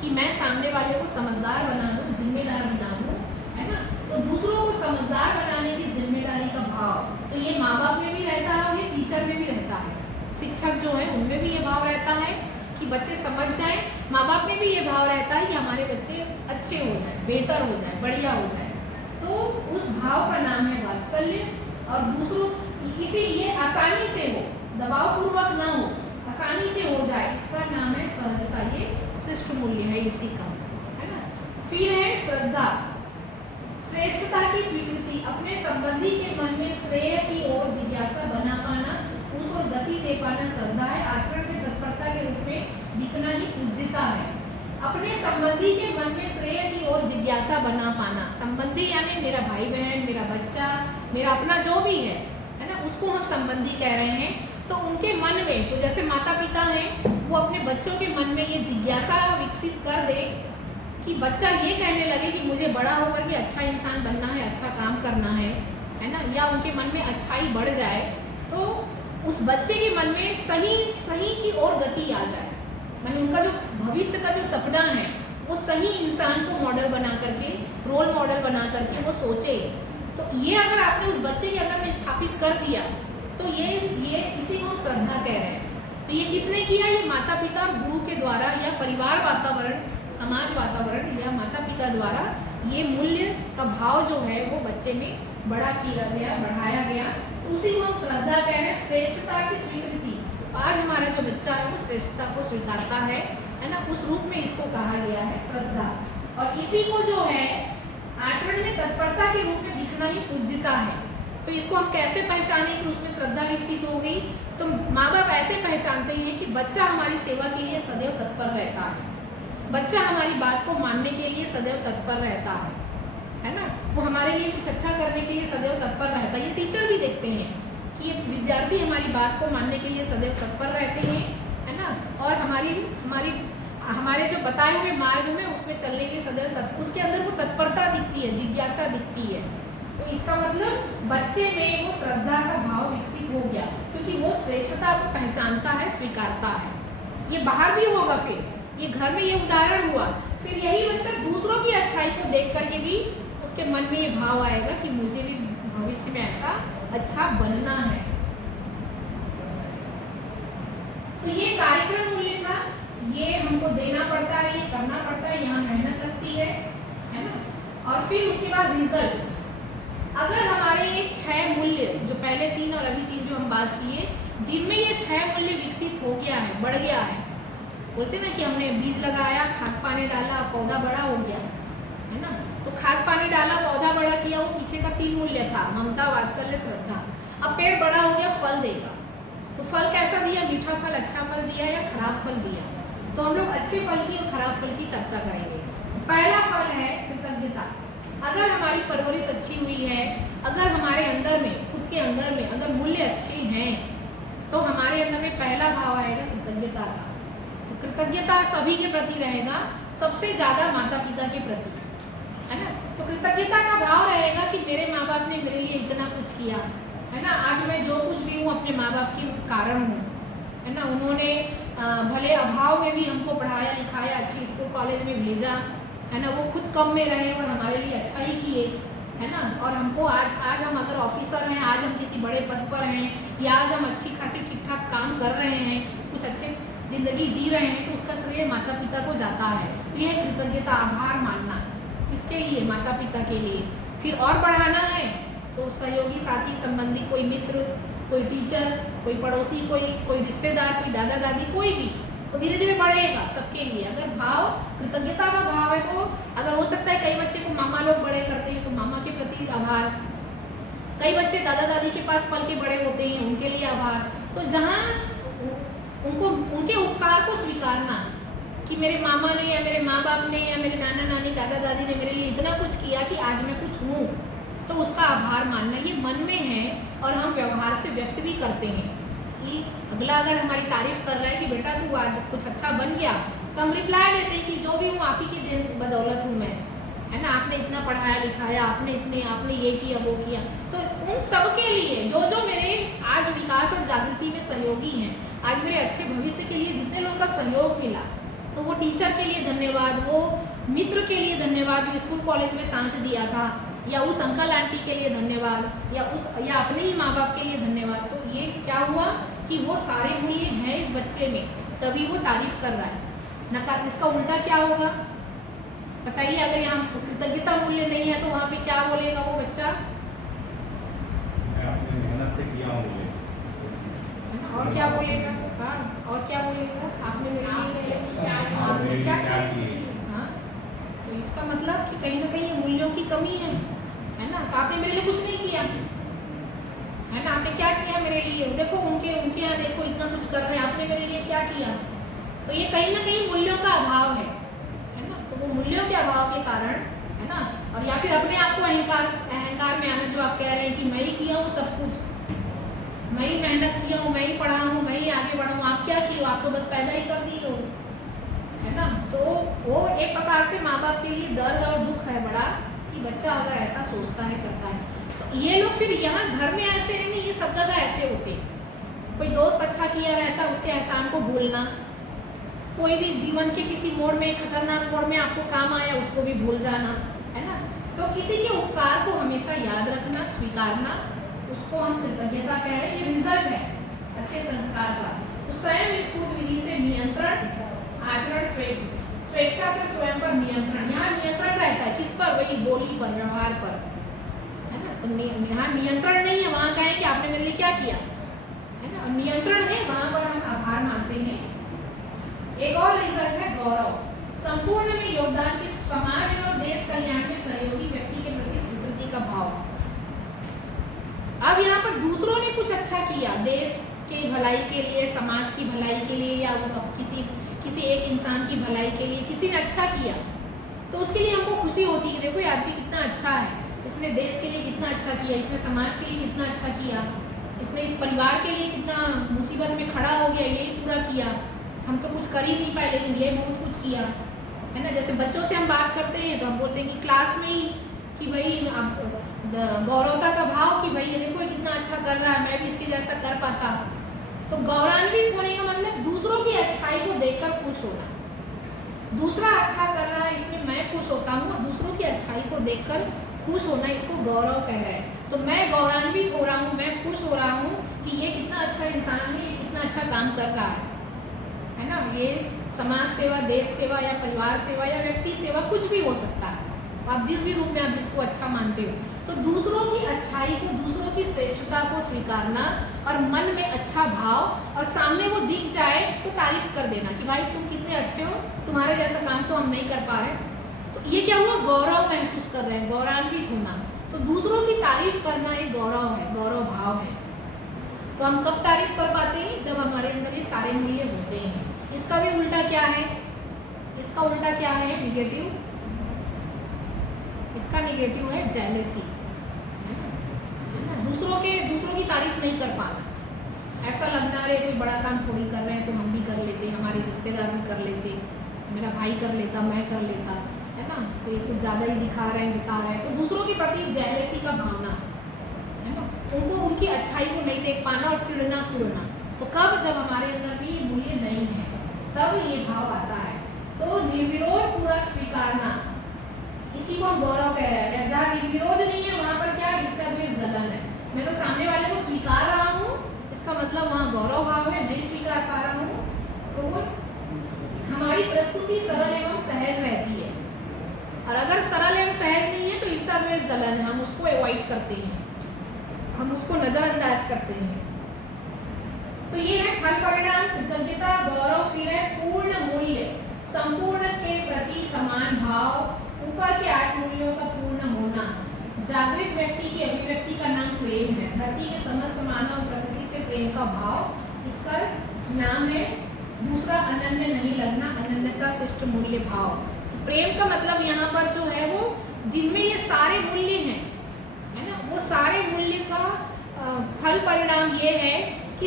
कि मैं सामने वाले को समझदार बना दूँ, जिम्मेदार बना दूँ, है ना। तो दूसरों को समझदार बनाने की जिम्मेदारी का भाव तो ये माँ बाप में भी रहता है और ये टीचर में भी रहता है। शिक्षक जो है उनमें भी ये भाव रहता है कि बच्चे समझ जाएं। माँ बाप में भी ये भाव रहता है कि हमारे बच्चे अच्छे हो जाए, बेहतर हो जाए, बढ़िया हो जाए। तो उस भाव का नाम है वात्सल्य। और दूसरों इसीलिए आसानी से हो, दबाव पूर्वक ना हो, आसानी से हो जाए, इसका नाम है सहजता। ये शिष्ट मूल्य है इसी का, है ना। फिर है श्रद्धा, श्रेष्ठता की स्वीकृति, अपने संबंधी के मन में श्रेय की ओर जिज्ञासा बना पाना, उस ओर गति दे पाना श्रद्धा है। आचरण में तत्परता के रूप में दिखना ही पूज्यता है। अपने संबंधी के मन में श्रेय की ओर जिज्ञासा बना पाना, संबंधी यानी मेरा भाई बहन, मेरा बच्चा, मेरा अपना जो भी है ना, उसको हम संबंधी कह रहे हैं। तो उनके मन में, तो जैसे माता पिता हैं, वो अपने बच्चों के मन में ये जिज्ञासा विकसित कर दे कि बच्चा ये कहने लगे कि मुझे बड़ा होकर के अच्छा इंसान बनना है, अच्छा काम करना है ना, या उनके मन में अच्छाई बढ़ जाए, तो उस बच्चे के मन में सही की ओर गति आ जाए। मतलब उनका जो भविष्य का जो सपना है वो सही इंसान को मॉडल बना करके, रोल मॉडल बना करके वो सोचे। तो ये अगर आपने उस बच्चे के अंदर में स्थापित कर दिया तो ये इसी को श्रद्धा कह रहे हैं। तो ये किसने किया? ये माता पिता और गुरु के द्वारा, या परिवार वातावरण, समाज वातावरण, या माता पिता द्वारा ये मूल्य का भाव जो है वो बच्चे में बड़ा किया गया, बढ़ाया गया। तो उसी को हम श्रद्धा कह रहे हैं, श्रेष्ठता की स्वीकृति। आज हमारा जो बच्चा है वो श्रेष्ठता को स्वीकारता है ना, उस रूप में इसको कहा गया है श्रद्धा। और इसी को जो है आचरण में तत्परता के रूप में दिखना ही पूज्यता है। तो इसको हम कैसे पहचाने कि उसमें श्रद्धा विकसित हो गई? तो माँ बाप ऐसे पहचानते हैं कि बच्चा हमारी सेवा के लिए सदैव तत्पर रहता है, बच्चा हमारी बात को मानने के लिए सदैव तत्पर रहता है ना, वो हमारे लिए कुछ अच्छा करने के लिए सदैव तत्पर रहता है। ये टीचर भी देखते हैं कि ये विद्यार्थी हमारी बात को मानने के लिए सदैव तत्पर रहते हैं, है ना। और हमारे जो बताए हुए मार्ग में उसमें चलने के लिए सदैव तत्पर, उसके अंदर वो तत्परता दिखती है, जिज्ञासा दिखती है। तो इसका मतलब बच्चे में वो श्रद्धा का भाव विकसित हो गया, क्योंकि वो श्रेष्ठता को पहचानता है, स्वीकारता है। ये बाहर भी होगा, फिर ये घर में ये उदाहरण हुआ, फिर यही बच्चा दूसरों की अच्छाई को देख करके भी उसके मन में ये भाव आएगा कि मुझे भी भविष्य में ऐसा अच्छा बनना है। तो ये कार्यक्रम मूल्य था, ये हमको देना पड़ता है, ये करना पड़ता है, यहाँ मेहनत लगती है ना। और फिर उसके बाद रिजल्ट। अगर हमारे ये 6 मूल्य, जो पहले 3 और अभी 3 जो हम बात किए, जिनमें ये 6 मूल्य विकसित हो गया है, बढ़ गया है, बोलते ना कि हमने बीज लगाया, खाद पानी डाला, पौधा बड़ा हो गया, है ना। तो खाद पानी डाला, पौधा बड़ा किया, वो पीछे का 3 मूल्य था, ममता, वात्सल्य, श्रद्धा। अब पेड़ बड़ा हो गया, फल देगा। तो फल कैसा दिया? मीठा फल, अच्छा फल दिया या खराब फल दिया? तो हम लोग अच्छे फल की और खराब फल की चर्चा करेंगे। पहला फल है कृतज्ञता। अगर हमारी परवरिश अच्छी हुई है, अगर हमारे अंदर में, खुद के अंदर में अगर मूल्य अच्छे हैं, तो हमारे अंदर में पहला भाव आएगा कृतज्ञता का। तो कृतज्ञता सभी के प्रति रहेगा, सबसे ज़्यादा माता पिता के प्रति, है ना। तो कृतज्ञता का भाव रहेगा कि मेरे माँ बाप ने मेरे लिए इतना कुछ किया, है ना। आज मैं जो कुछ भी हूँ अपने माँ बाप के कारण हूँ, है ना। उन्होंने भले अभाव में भी हमको पढ़ाया लिखाया, अच्छी स्कूल कॉलेज में भेजा, है ना। वो खुद कम में रहे और हमारे लिए अच्छा ही किए, है ना। और हमको आज हम अगर ऑफिसर हैं, आज हम किसी बड़े पद पर हैं, या आज हम अच्छी खासी ठीक ठाक काम कर रहे हैं, कुछ अच्छे जिंदगी जी रहे हैं, तो उसका श्रेय माता पिता को जाता है। तो यह कृतज्ञता, आभार मानना, किसके लिए? माता पिता के लिए। फिर और बढ़ाना है तो सहयोगी, साथी, संबंधी, कोई मित्र, कोई टीचर, कोई पड़ोसी, कोई रिश्तेदार, कोई दादा दादी, कोई भी, तो धीरे धीरे बढ़ेगा सबके लिए। अगर भाव कृतज्ञता का भाव है तो अगर हो सकता है कई बच्चे को मामा लोग बड़े करते हैं तो मामा के प्रति आभार, कई बच्चे दादा दादी के पास पल के बड़े होते हैं उनके लिए आभार। तो जहाँ उनको उनके उपकार को स्वीकारना कि मेरे मामा ने या मेरे माँ बाप ने या मेरे नाना नानी दादा दादी ने मेरे लिए इतना कुछ किया कि आज मैं कुछ हूँ, तो उसका आभार मानना ये मन में है और हम व्यवहार से व्यक्त भी करते हैं कि अगला अगर हमारी तारीफ कर रहा है कि बेटा तू आज कुछ अच्छा बन गया, तो हम रिप्लाई देते हैं कि जो भी हूँ आप ही की देन बदौलत हूँ मैं, है ना, आपने इतना पढ़ाया लिखाया, आपने ये किया वो किया। तो उन सब के लिए जो मेरे आज विकास और जागृति में सहयोगी हैं, आज मेरे अच्छे भविष्य के लिए जितने लोगों का सहयोग मिला, तो वो टीचर के लिए धन्यवाद, वो मित्र के लिए धन्यवाद जो स्कूल कॉलेज में साथ दिया था, या उस अंकल आंटी के लिए धन्यवाद, या अपने ही माँ बाप के लिए धन्यवाद। तो ये क्या हुआ कि वो सारे मूल्य हैं इस बच्चे में, तभी वो तारीफ कर रहा है। नकार इसका उल्टा क्या होगा बताइए? अगर यहाँ कृतज्ञता मूल्य नहीं है तो वहाँ पे क्या बोलेगा वो बच्चा? मैं अपनी मेहनत से किया हूँ बोले। और क्या बोलेगा? हाँ, और क्या बोलेगा? आपने मेरे लिए क्या किया? हाँ, तो इसका मतलब कि कहीं ना कहीं ये मूल्यों की कमी है ना? तो आपने मेरे लिए कुछ नहीं किया, है ना, आपने क्या किया मेरे लिए? देखो उनके यहाँ देखो इतना कुछ कर रहे हैं, आपने मेरे लिए क्या किया? तो ये कहीं ना कहीं मूल्यों का अभाव है ना? तो वो मूल्यों के अभाव के कारण, है ना, और या फिर अपने आप को अहंकार में आना, जो आप कह रहे हैं कि मैं ही किया हूँ सब कुछ, मैं ही मेहनत किया हूँ, मैं ही पढ़ा हूँ, मैं ही आगे बढ़ा हूँ, आप क्या किए हो? आप तो बस पैदा ही कर दिए हो, है ना? तो वो एक प्रकार से माँ बाप के लिए दर्द और दुख है बड़ा कि बच्चा अगर ऐसा सोचता है करता है। तो ये लोग फिर यहाँ घर में ऐसे है नहीं, ये सब जगह ऐसे होते। कोई दोस्त अच्छा किया रहता उसके एहसान को भूलना, कोई भी जीवन के किसी मोड़ में, खतरनाक मोड़ में आपको काम आया उसको भी भूल जाना, है ना? तो किसी के उपकार को हमेशा याद रखना, स्वीकारना, उसको हम कृतज्ञता कह रहे हैं। ये रिजल्ट है अच्छे संस्कार का। तो स्वयं स्फूर्त विधि से नियंत्रण, आचरण, स्वेच्छा से स्वयं पर नियंत्रण। यहाँ नियंत्रण रहता है किस पर? वही बोली पर, व्यवहार पर, है ना? तो यहाँ नियंत्रण नहीं है, वहाँ कहें कि आपने मेरे लिए क्या किया, है ना? नियंत्रण है, वहाँ पर हम आभार मानते हैं। एक और रिजल्ट है गौरव, संपूर्ण में योगदान की, समाज और देश कल्याण में सहयोगी व्यक्ति के प्रति स्वीकृति का भाव। अब यहाँ पर दूसरों ने कुछ अच्छा किया, देश के भलाई के लिए, समाज की भलाई के लिए, या किसी एक इंसान की भलाई के लिए किसी ने अच्छा किया, तो उसके लिए हमको खुशी होती है कि देखो ये आदमी कितना अच्छा है, इसने देश के लिए कितना अच्छा किया, इसने समाज के लिए कितना अच्छा किया, इसने इस परिवार के लिए कितना मुसीबत में खड़ा हो गया, यही पूरा किया, हम तो कुछ कर ही नहीं पाए लेकिन ये बहुत कुछ किया, है ना? जैसे बच्चों से हम बात करते हैं तो हम बोलते हैं कि क्लास में ही कि भाई गौरवता का भाव कि भाई ये देखो ये कितना अच्छा कर रहा है, मैं भी इसके जैसा कर पाता। तो गौरवान्वित होने का मतलब दूसरों की अच्छाई को देखकर खुश होना। दूसरा अच्छा कर रहा है इसमें मैं खुश होता हूँ, और दूसरों की अच्छाई को देखकर खुश होना, इसको गौरव कह रहे हैं। तो मैं गौरवान्वित हो रहा हूँ, मैं खुश हो रहा हूँ कि ये कितना अच्छा इंसान है, ये कितना अच्छा काम कर रहा है ना? ये समाज सेवा, देश सेवा, या परिवार सेवा, या व्यक्ति सेवा, कुछ भी हो सकता है, आप जिस भी रूप में आप जिसको अच्छा मानते हो। तो दूसरों की अच्छाई को, दूसरों की श्रेष्ठता को स्वीकारना, और मन में अच्छा भाव, और सामने वो दिख जाए तो तारीफ कर देना कि भाई तुम कितने अच्छे हो, तुम्हारे जैसा काम तो हम नहीं कर पा रहे। तो ये क्या हुआ? गौरव महसूस कर रहे हैं, गौरवान्वित होना। तो दूसरों की तारीफ करना एक गौरव है, गौरव भाव है। तो हम कब तारीफ कर पाते हैं? जब हमारे अंदर ये सारे मूल्य होते हैं। इसका भी उल्टा क्या है? इसका उल्टा क्या है? निगेटिव। इसका निगेटिव है जेलसी, दूसरों की तारीफ नहीं कर पाना, ऐसा लगना अरे कोई बड़ा काम थोड़ी कर रहे हैं तो हम भी कर लेते, हमारे रिश्तेदार भी कर लेते, मेरा भाई कर लेता, मैं कर लेता, है ना? तो ये कुछ ज़्यादा ही दिखा रहे हैं, बता रहे हैं। तो दूसरों के प्रति जेलसी का भावना, है ना? उनको उनकी अच्छाई को नहीं देख पाना और चिढ़ना कुड़ना। तो कब? जब हमारे अंदर भी ये मूल्य नहीं है, तब ये भाव आता है। तो निर्विरोध पूर्वक स्वीकारना, इसी को हम गौरव कह रहे हैं। जहाँ निर्विरोध नहीं है वहाँ पर क्या? ईर्ष्या द्वेष जलन है। मैं तो सामने वाले को स्वीकार रहा हूँ, इसका मतलब वहाँ गौरव भाव है। नहीं स्वीकार पा रहा हूँ तो वो हमारी प्रस्तुति सरल एवं सहज रहती है। और अगर सरल एवं सहज नहीं है तो ईर्ष्या द्वेष जलन है, हम उसको अवॉइड करते हैं, हम उसको नजरअंदाज करते हैं। तो ये है फल परिणाम, कृतज्ञता, गौरव, फिर है पूर्ण मूल्य, संपूर्ण के प्रति समान भाव, ऊपर के 8 मूल्यों का पूर्ण होना। जागृत व्यक्ति की अभिव्यक्ति का नाम प्रेम है। धरती के समस्त मानव प्रकृति से प्रेम का भाव, इसका नाम है। दूसरा अनन्य नहीं लगना, अनन्यता शिष्ट मूल्य भाव। तो प्रेम का मतलब यहाँ पर जो है वो जिनमें ये सारे मूल्य हैं, है ना, वो सारे मूल्य का फल परिणाम ये है कि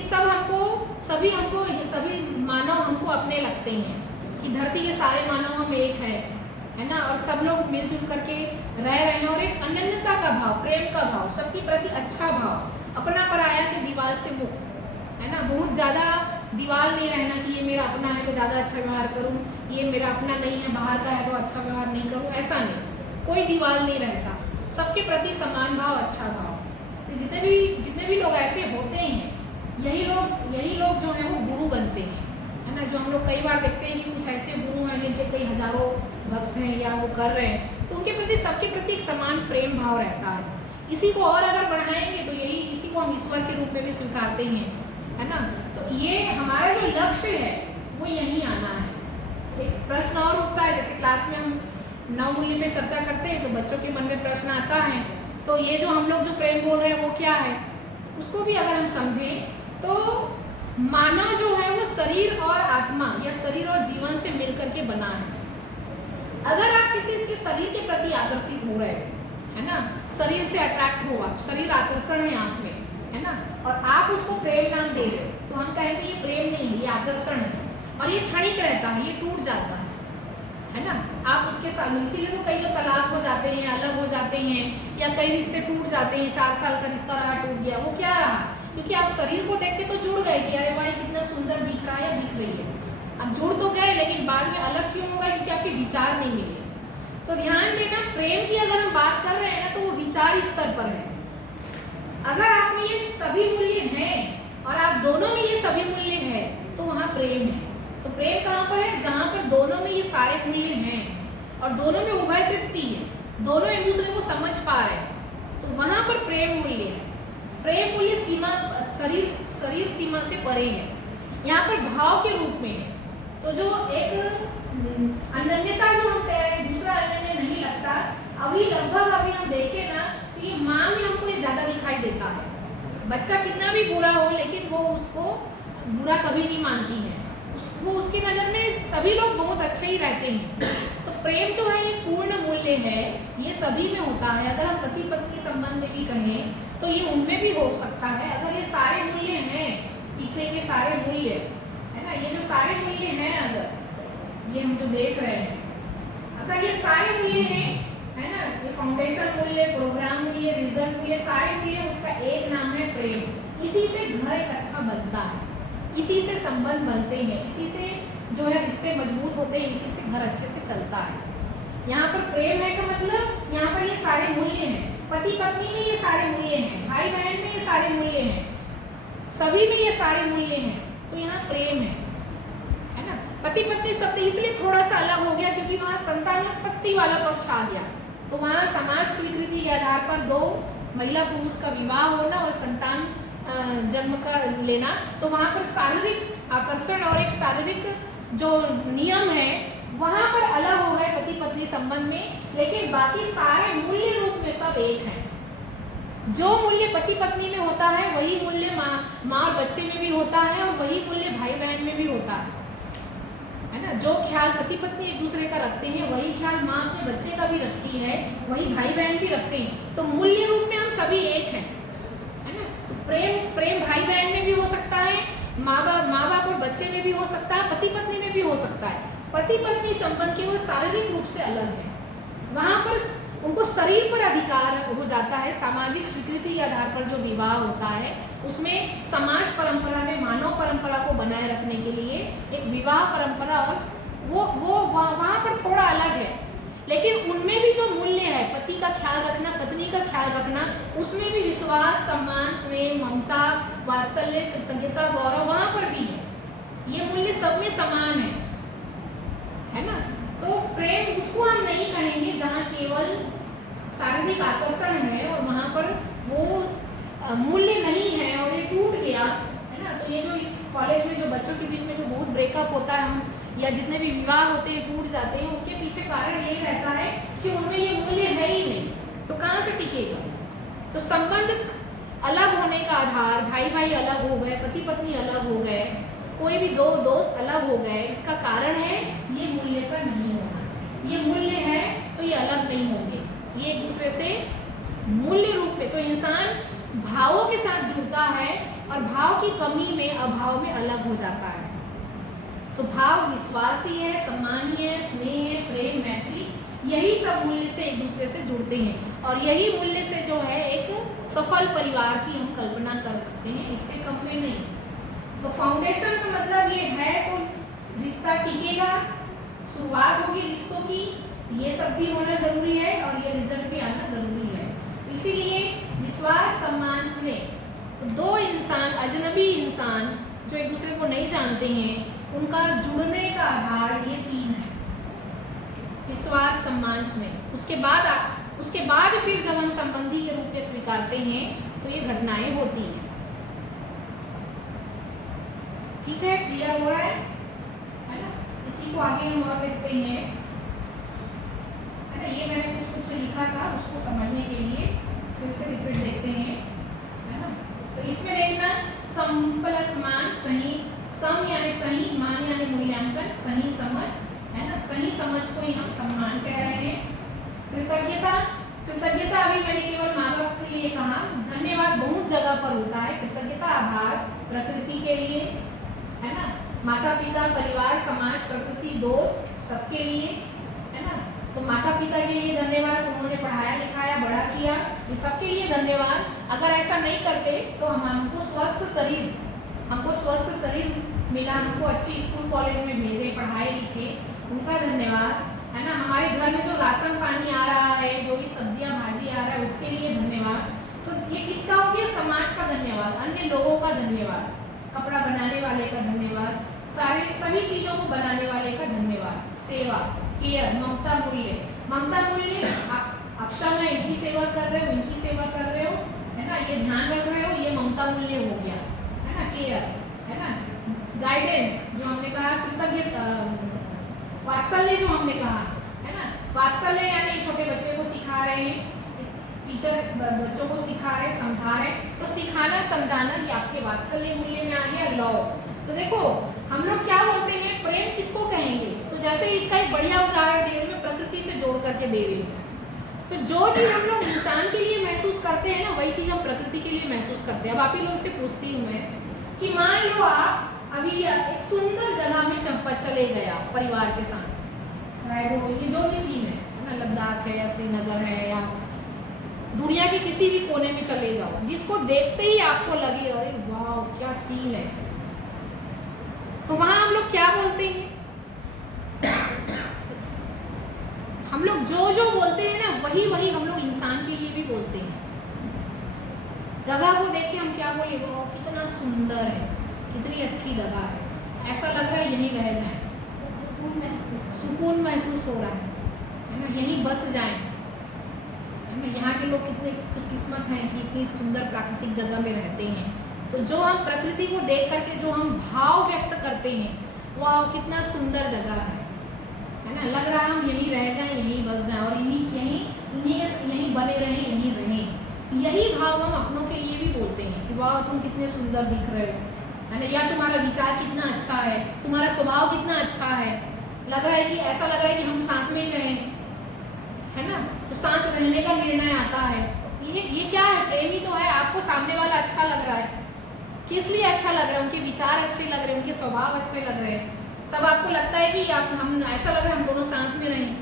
सभी मानव हमको अपने लगते हैं, कि धरती के सारे मानव हम एक है ना, और सब लोग मिलजुल करके रह रहे हैं। और एक अनन्यता का भाव, प्रेम का भाव, सबके प्रति अच्छा भाव, अपना पराया के दीवार से मुक्त, है ना। बहुत ज़्यादा दीवार नहीं रहना कि ये मेरा अपना है तो ज़्यादा अच्छा व्यवहार करूँ, ये मेरा अपना नहीं है बाहर का है तो अच्छा व्यवहार नहीं करूँ, ऐसा नहीं, कोई दीवार नहीं रहता, सबके प्रति समान भाव, अच्छा भाव। तो जितने भी लोग ऐसे होते हैं, यही लोग जो है वो गुरु बनते हैं, है ना। जो हम लोग कई बार देखते हैं कि कुछ ऐसे गुरु हैं जिनके कई हजारों भक्त हैं या वो कर रहे हैं, तो उनके प्रति सबके प्रति एक समान प्रेम भाव रहता है। इसी को और अगर बढ़ाएंगे तो इसी को हम ईश्वर के रूप में भी स्वीकारते हैं, है ना। तो ये हमारा जो लक्ष्य है वो यहीं आना है। एक प्रश्न और उठता है, जैसे क्लास में हम 9 मूल्य पे चर्चा करते हैं तो बच्चों के मन में प्रश्न आता है, तो ये जो हम लोग जो प्रेम बोल रहे हैं वो क्या है, उसको भी अगर हम समझें तो मानव जो है वो शरीर और आत्मा या शरीर और जीवन से मिलकर के बना है। अगर आप किसी के शरीर के प्रति आकर्षित हो रहे हैं, है ना, शरीर से अट्रैक्ट हो आप, शरीर आकर्षण है आप में, है ना, और आप उसको प्रेम नाम दे रहे हो, तो हम कहेंगे ये प्रेम नहीं है, ये आकर्षण है, और ये क्षणिक रहता है, ये टूट जाता है ना। आप उसके साथ, इसीलिए तो कई लोग तलाक हो जाते हैं, अलग हो जाते हैं, या कई रिश्ते टूट जाते हैं। 4 साल का रिश्ता रहा, टूट गया, वो क्या रहा, क्योंकि आप शरीर को देख के तो जुड़ गए कि अरे भाई कितना सुंदर दिख रहा है या दिख रही है, अब जुड़ तो गए, लेकिन बाद में अलग क्यों होगा, क्योंकि आपके विचार नहीं मिले। तो ध्यान देना, प्रेम की अगर हम बात कर रहे हैं ना तो वो विचार स्तर पर है। अगर आप में ये सभी मूल्य हैं और आप दोनों में ये सभी मूल्य है तो वहाँ प्रेम है। तो प्रेम कहाँ पर है, जहाँ पर दोनों में ये सारे मूल्य हैं और दोनों में उभय तृप्ति है, दोनों एक दूसरे को समझ पा रहे हैं, तो वहाँ पर प्रेम मूल्य है। प्रेम मूल्य सीमा, शरीर सीमा से परे है, यहाँ पर भाव के रूप में है। तो जो एक अनन्यता जो हम कह रहे हैं, दूसरा अनन्य नहीं लगता, लगभग अभी हम देखें ना तो ये माँ में हमको ये ज्यादा दिखाई देता है। बच्चा कितना भी बुरा हो लेकिन वो उसको बुरा कभी नहीं मानती है, वो उसकी नज़र में सभी लोग बहुत अच्छे ही रहते हैं। तो प्रेम जो है ये पूर्ण मूल्य है, ये सभी में होता है। अगर हम पति पत्नी संबंध में भी कहें तो ये उनमें भी हो सकता है। अगर ये सारे मूल्य हैं, पीछे के सारे मूल्य है ना, ये जो सारे मूल्य हैं, अगर ये हम जो देख रहे हैं, अगर ये सारे मूल्य हैं, है ना, ये फाउंडेशन मूल्य, प्रोग्राम मूल्य, रिजल्ट मूल्य, सारे मूल्य, उसका एक नाम है प्रेम। इसी से घर एक अच्छा बनता है, इसी से संबंध बनते हैं, इसी से जो है रिश्ते मजबूत होते हैं, इसी से घर अच्छे से चलता है। यहाँ पर प्रेम है का मतलब यहाँ पर ये सारे मूल्य हैं, पति पत्नी में ये सारे मूल्य हैं, भाई बहन में ये सारे मूल्य हैं, सभी में ये सारे मूल्य हैं, तो यहाँ प्रेम है ना। पति पत्नी शब्द इसलिए थोड़ा सा अलग हो गया क्योंकि वहाँ संतानोत्पत्ति वाला पक्ष आ गया, तो वहाँ समाज स्वीकृति के आधार पर 2 महिला पुरुष का विवाह होना और संतान जन्म का लेना, तो वहाँ पर शारीरिक आकर्षण और एक शारीरिक जो नियम है वहाँ पर अलग हो गए पति पत्नी संबंध में, लेकिन बाकी सारे मूल्य रूप में सब एक हैं। जो मूल्य पति पत्नी में होता है वही मूल्य माँ और बच्चे में भी होता है, और वही मूल्य भाई बहन में भी होता है ना। जो ख्याल पति पत्नी एक दूसरे का रखते हैं वही ख्याल माँ अपने बच्चे का भी रखती है, वही भाई बहन भी रखते हैं। तो मूल्य रूप में हम सभी एक हैं, है ना। तो प्रेम भाई बहन में भी हो सकता है, माँ बाप और बच्चे में भी हो सकता है, पति पत्नी में भी हो सकता है। पति पत्नी संबंध केवल शारीरिक रूप से अलग है, वहाँ पर उनको शरीर पर अधिकार हो जाता है। सामाजिक स्वीकृति के आधार पर जो विवाह होता है उसमें समाज परंपरा में मानव परंपरा को बनाए रखने के लिए एक विवाह परंपरा, और वो वहाँ पर थोड़ा अलग है, लेकिन उनमें भी जो मूल्य है, पति का ख्याल रखना, पत्नी का ख्याल रखना, उसमें भी विश्वास, सम्मान, स्नेह, ममता, वात्सल्य, कृतज्ञता, गौरव वहाँ पर भी है। ये मूल्य सब में समान है ना। तो प्रेम उसको हम नहीं कहेंगे जहाँ केवल शारीरिक आकर्षण है और वहाँ पर वो मूल्य नहीं है और ये टूट गया है ना। तो ये जो कॉलेज में जो बच्चों के बीच में जो बहुत ब्रेकअप होता है, हम या जितने भी विवाह होते हैं टूट जाते हैं, उनके पीछे कारण यही रहता है कि उनमें ये मूल्य है ही नहीं, तो कहाँ से टिकेगा। तो संबंध अलग होने का आधार, भाई भाई अलग हो गए, पति पत्नी अलग हो गए, कोई भी दो दोस्त अलग हो गए, इसका कारण है ये मूल्य का नहीं होना। ये मूल्य है तो ये अलग नहीं होंगे, ये एक दूसरे से मूल्य रूप में। तो इंसान भावों के साथ जुड़ता है और भाव की कमी में, अभाव में अलग हो जाता है। तो भाव विश्वासी है, सम्मानीय है, स्नेह है, प्रेम, मैत्री, यही सब मूल्य से एक दूसरे से जुड़ते हैं और यही मूल्य से जो है एक सफल परिवार की हम कल्पना कर सकते हैं, इससे कम में नहीं। तो फाउंडेशन का मतलब ये है तो रिश्ता टिकेगा, शुरुआत होगी रिश्तों की, ये सब भी होना जरूरी है और ये रिजल्ट भी आना जरूरी है। इसीलिए विश्वास, सम्मान, स्नेह, तो दो इंसान, अजनबी इंसान जो एक दूसरे को नहीं जानते हैं, उनका जुड़ने का आधार ये तीन है, विश्वास, सम्मान, स्नेह। उसके बाद फिर जब हम संबंधी के रूप में स्वीकारते हैं तो ये घटनाएं होती हैं। ठीक है, क्लियर हो रहा है ना। इसी को आगे हम और देखते हैं, है ना। ये मैंने कुछ लिखा था, उसको समझने के लिए फिर से रिपीट देखते हैं, है ना। तो इसमें देखना सम प्लस मान, सही, सम यानी सही, मान यानी मूल्यांकन, सही समझ, है ना। सही समझ को ही हम सम्मान कह रहे हैं। कृतज्ञता, कृतज्ञता अभी मैंने केवल माँ बाप के लिए कहा, धन्यवाद बहुत जगह पर होता है। कृतज्ञता, आभार प्रकृति के लिए, है ना, माता पिता, परिवार, समाज, प्रकृति, दोस्त, सबके लिए, है ना। तो माता पिता के लिए धन्यवाद, उन्होंने पढ़ाया लिखाया बड़ा किया, ये सबके लिए धन्यवाद। अगर ऐसा नहीं करते तो हमको स्वस्थ शरीर मिला, हमको अच्छी स्कूल कॉलेज में भेजे, पढ़ाए लिखे, उनका धन्यवाद, है ना। हमारे घर में जो राशन पानी आ रहा है, जो भी सब्जियां भाजी आ रहा है, उसके लिए धन्यवाद। तो ये किसका हो गया? समाज का धन्यवाद, अन्य लोगों का धन्यवाद, कपड़ा बनाने वाले का धन्यवाद, सभी चीजों को बनाने वाले का धन्यवाद। सेवा, केयर, ममता मूल्य, अक्षर में इनकी सेवा कर रहे हो, इनकी सेवा कर रहे हो, है ना, ये ध्यान रख रहे हो, ये ममता मूल्य हो गया, है ना। केयर, है ना। गाइडेंस जो हमने कहा, कृतज्ञता, वात्सल्य जो हमने कहा, है ना। वात्सल्य यानी छोटे बच्चे को सिखा रहे हैं, टीचर बच्चों को सिखा रहे, समझा रहे, तो सिखाना समझाना ये आपके वात्सल्य मूल्य में आ गया। लव, तो देखो हम लोग क्या बोलते हैं, प्रेम किसको कहेंगे? तो जैसे इसका एक बढ़िया उदाहरण दे रही हूँ, प्रकृति से जोड़ करके दे रही हूँ। तो जो चीज़ हम लोग इंसान के लिए महसूस करते हैं ना, वही चीज़ हम प्रकृति के लिए महसूस करते हैं। अब आप ही लोग से पूछती हूँ मैं कि मान लो आप अभी एक सुंदर जगह में चले गए आप परिवार के साथ, शायद वो ये जो भी सीन है ना, लद्दाख है या श्रीनगर है या दुनिया के किसी भी कोने में चले जाओ, जिसको देखते ही आपको लगे अरे वाह क्या सीन है, तो वहां हम लोग क्या बोलते हैं? हम लोग जो बोलते हैं ना, वही हम लोग इंसान के लिए भी बोलते हैं। जगह को देख के हम क्या बोले, वो कितना सुंदर है, कितनी अच्छी जगह है, ऐसा लग रहा है यहीं रह जाए, सुकून महसूस हो रहा है ना, यहीं बस जाएं, है ना। यहाँ के लोग कितने खुशकिस्मत हैं कि इतनी सुंदर प्राकृतिक जगह में रहते हैं। तो जो हम प्रकृति को देख करके जो हम भाव व्यक्त करते हैं, वाह कितना सुंदर जगह है ना, लग रहा है हम यहीं रह जाएं, यहीं बस जाएं और यहीं बने रहें, यहीं रहें। यही भाव हम अपनों के लिए भी बोलते हैं कि वाह तुम कितने सुंदर दिख रहे हो, है ना, या तुम्हारा विचार कितना अच्छा है, तुम्हारा स्वभाव कितना अच्छा है, लग रहा है कि ऐसा लग रहा है कि हम साथ में ही रहें, है ना। तो साथ रहने का निर्णय आता है। तो ये क्या है? प्रेम ही तो है। आपको सामने वाला अच्छा लग रहा है, किस लिए अच्छा लग रहा है? उनके विचार अच्छे लग रहे हैं, उनके स्वभाव अच्छे लग रहे हैं, तब आपको लगता है कि हम ऐसा लग रहा है हम दोनों साथ में रहें,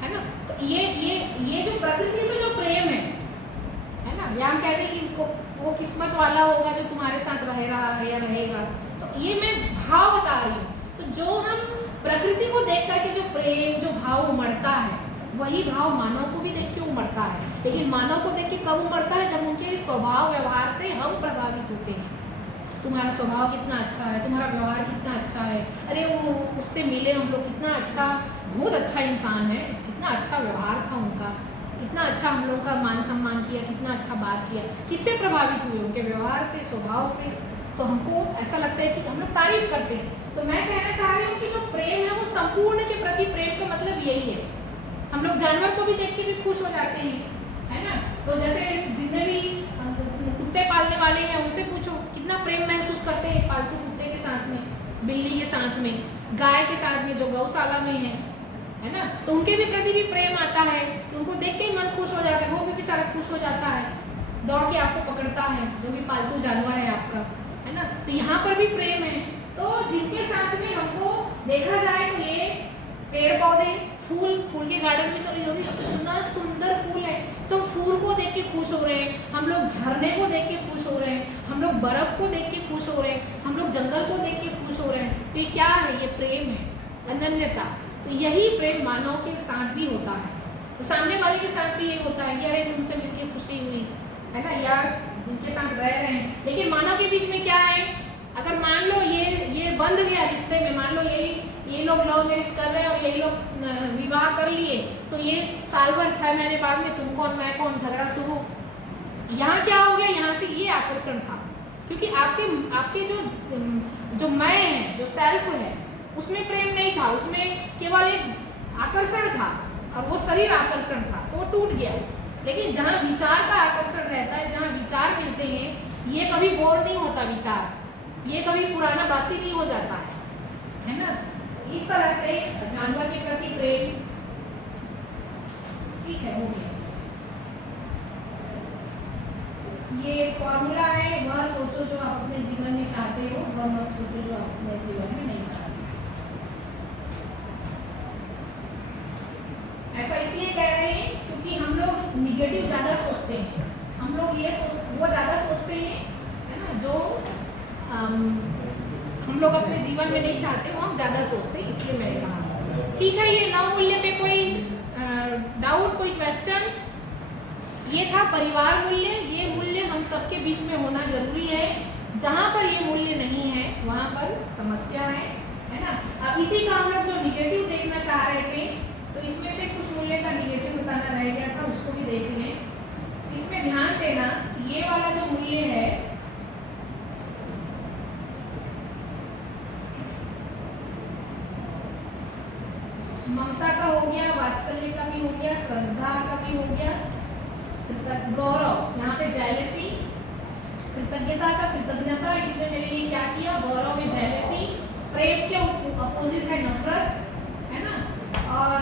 है ना। तो ये जो प्रकृति से जो प्रेम है ना, या हम कहते हैं कि वो किस्मत वाला होगा जो तुम्हारे साथ रह रहा है या रहेगा। तो ये मैं भाव बता रही हूँ। तो जो हम प्रकृति को देख करके जो प्रेम, जो भाव उमड़ता है, वही भाव मानव को भी देख के उमड़ता है। लेकिन मानव को देख के कब उमड़ता है? जब उनके स्वभाव व्यवहार से हम प्रभावित होते हैं, तुम्हारा स्वभाव कितना अच्छा है, तुम्हारा व्यवहार कितना अच्छा है, अरे वो उससे मिले हम लोग, कितना अच्छा, बहुत अच्छा इंसान है, कितना अच्छा व्यवहार था उनका, कितना अच्छा हम लोग का मान सम्मान किया, कितना अच्छा बात किया। किससे प्रभावित हुए? उनके व्यवहार से, स्वभाव से। तो हमको ऐसा लगता है कि हम लोग तारीफ करते हैं। तो मैं कहना चाह रही हूँ कि जो प्रेम है वो संपूर्ण के प्रति प्रेम का मतलब यही है। हम लोग जानवर को भी देख के भी खुश हो जाते हैं, है ना। तो जैसे जितने भी कुत्ते पालने वाले हैं उनसे पूछो कितना प्रेम महसूस करते हैं पालतू कुत्ते के साथ में, बिल्ली के साथ में, गाय के साथ में जो गौशाला में है ना। तो उनके भी प्रति भी प्रेम आता है, उनको देख के ही मन खुश हो जाता है, वो भी बेचारा खुश हो जाता है, दौड़ के आपको पकड़ता है, जो भी पालतू जानवर है आपका, है ना। तो यहाँ पर भी प्रेम है। तो जिनके साथ में हमको देखा जाए तो ये पेड़ पौधे, फूल के गार्डन में चलो, जो भी कितना सुंदर फूल है, तो फूल को देख के खुश हो रहे हैं, हम लोग झरने को देख के खुश हो रहे हैं, हम लोग बर्फ को देख के खुश हो रहे हैं, हम लोग जंगल को देख के खुश हो रहे हैं। तो ये क्या है? ये प्रेम है, अनन्यता। तो यही प्रेम मानव के साथ भी होता है। तो सामने वाले के साथ भी ये होता है कि अरे तुमसे मिलकर खुशी हुई, है ना, यार जिनके साथ रह रहे हैं। लेकिन मानव के बीच में क्या है? अगर मान लो ये बंध गया रिश्ते में, मान लो ये लोग लव मैरिज कर रहे हैं और यही लोग विवाह कर लिए, तो ये साल भर 6 महीने बाद में तुम कौन मैं कौन झगड़ा शुरू। यहाँ क्या हो गया? यहाँ से ये आकर्षण था, क्योंकि आपके जो मैं है, जो सेल्फ है, उसमें प्रेम नहीं था, उसमें केवल एक आकर्षण था और वो शरीर आकर्षण था, तो वो टूट गया। लेकिन जहाँ विचार का आकर्षण रहता है, जहाँ विचार मिलते हैं, ये कभी बोर नहीं होता विचार, ये कभी पुराना बासी नहीं हो जाता है ना। इस तरह से जानवर के प्रति प्रेम, ठीक है, हो गया। ये फॉर्मूला है, वह सोचो जो आप अपने जीवन में चाहते हो, वह मत सोचो जो आप अपने जीवन में नहीं चाहते। ऐसा इसलिए कह रहे हैं क्योंकि हम लोग निगेटिव ज़्यादा सोचते हैं, हम लोग वो ज़्यादा सोचते हैं, है ना, जो हम लोग अपने जीवन में नहीं चाहते वो हम ज़्यादा सोचते हैं, इसलिए मैंने कहा। ठीक है, ये 9 मूल्य पे कोई डाउट, कोई क्वेश्चन? ये था परिवार मूल्य। ये मूल्य हम सबके बीच में होना जरूरी है। जहाँ पर ये मूल्य नहीं है वहाँ पर समस्या है ना। अब इसी का हम लोग जो निगेटिव देखना चाह रहे थे, तो इसमें से कुछ मूल्य का निगेटिव बताना रह गया था, उसको भी देख लें। इसमें ध्यान देना, ये वाला जो मूल्य है, ममता का हो गया, वात्सल्य का भी हो गया, श्रद्धा का भी हो गया, गौरव, यहाँ पे जेलसी, कृतज्ञता का कृतज्ञता, इसने मेरे लिए क्या किया, गौरव में जेलसी, प्रेम के अपोजिट है नफरत, है ना। और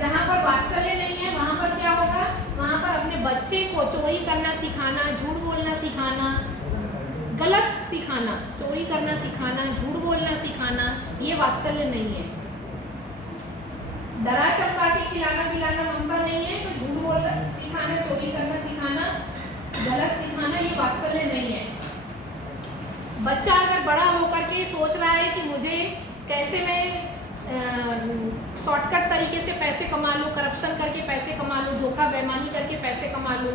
जहाँ पर वात्सल्य नहीं है वहाँ पर क्या होगा? वहाँ पर अपने बच्चे को चोरी करना सिखाना, झूठ बोलना सिखाना, गलत सिखाना, चोरी करना सिखाना, झूठ बोलना सिखाना, ये वात्सल्य नहीं है। डरा चमका के खिलाना पिलाना ममता नहीं है, तो झूठ बोलना सिखाना, चोरी करना सिखाना, गलत सिखाना, ये वात्सल्य नहीं है। बच्चा अगर बड़ा होकर के सोच रहा है कि मुझे कैसे मैं शॉर्टकट तरीके से पैसे कमा लूँ, करप्शन करके पैसे कमा लूँ, धोखा बेईमानी करके पैसे कमा लूँ,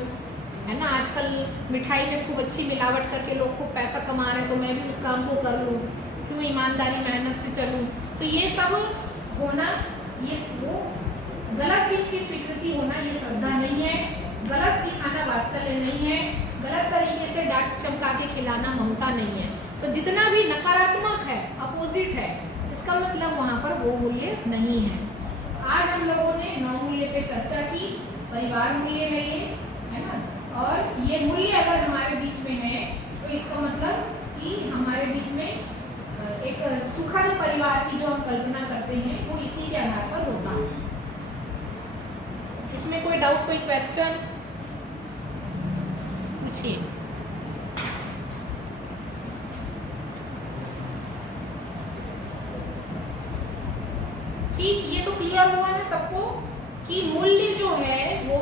है ना, आजकल मिठाई में खूब अच्छी मिलावट करके लोग खूब पैसा कमा रहे हैं, तो मैं भी उस काम को कर लूँ, क्यों ईमानदारी मेहनत से चलूँ। तो ये सब होना, ये वो गलत चीज़ की स्वीकृति होना, ये श्रद्धा नहीं है। गलत सिखाना वात्सल्य नहीं है। गलत तरीके से डांट चमका के खिलाना ममता नहीं है। तो जितना भी नकारात्मक है, अपोजिट है, इसका मतलब वहाँ पर वो मूल्य नहीं है। आज हम लोगों ने 9 मूल्य पे चर्चा की। परिवार मूल्य है ये, है ना, और ये मूल्य अगर हमारे बीच में है तो इसका मतलब कि हमारे बीच में एक सुखद परिवार की जो हम कल्पना करते हैं वो इसी के आधार पर होता है। इसमें कोई डाउट, कोई क्वेश्चन पूछिए। ठीक, ये तो क्लियर हुआ ना सबको कि मूल्य जो है वो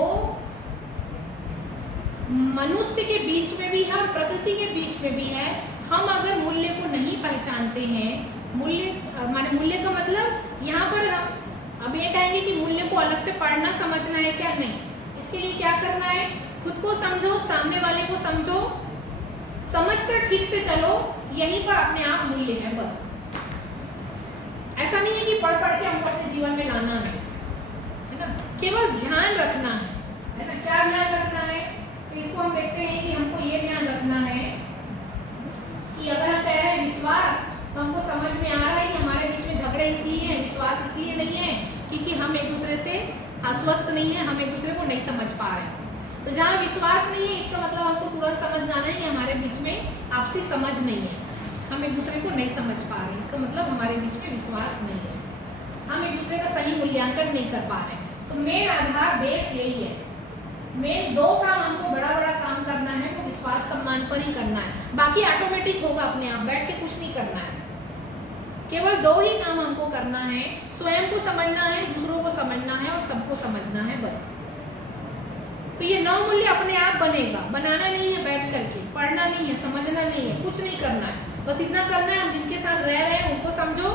मनुष्य के बीच में भी है और प्रकृति के बीच में भी है। हम अगर मूल्य को नहीं पहचानते हैं, मूल्य का मतलब यहाँ पर हम अब ये कहेंगे कि मूल्य को अलग से पढ़ना समझना है क्या? नहीं। इसके लिए क्या करना है? खुद को समझो, सामने वाले को समझो, समझ समझकर ठीक से चलो, यहीं पर अपने आप मूल्य है बस। ऐसा नहीं है कि पढ़ पढ़ के हमको अपने जीवन में लाना है ना, केवल ध्यान रखना है ना। क्या ध्यान रखना है? तो इसको हम देखते हैं कि हमको ये ध्यान रखना है कि अगर हम कह रहे हैं विश्वास, तो हमको समझ में आ रहा है कि हमारे बीच में झगड़े इसलिए हैं, विश्वास इसलिए नहीं है क्योंकि हम एक दूसरे से आश्वस्त नहीं है, हम एक दूसरे को नहीं समझ पा रहे हैं। तो जहाँ विश्वास नहीं है, इसका मतलब हमको तुरंत समझ जाना है कि हमारे बीच में आपसी समझ नहीं है, हम एक दूसरे को नहीं समझ पा रहे हैं, इसका मतलब हमारे बीच में विश्वास नहीं है, हम एक दूसरे का सही मूल्यांकन नहीं कर पा रहे हैं। तो मेन आधार बेस यही है। मेन दो काम हमको बड़ा बड़ा काम करना है, वो विश्वास सम्मान पर ही करना है, बाकी ऑटोमेटिक होगा अपने आप, बैठ के कुछ नहीं करना है। केवल दो ही काम हमको करना है, स्वयं को समझना है, दूसरों को समझना है और सबको समझना है बस। तो ये 9 मूल्य अपने आप बनेगा, बनाना नहीं है बैठ करके, पढ़ना नहीं है, समझना नहीं है, कुछ नहीं करना है, बस इतना करना है हम जिनके साथ रह रहे हैं उनको समझो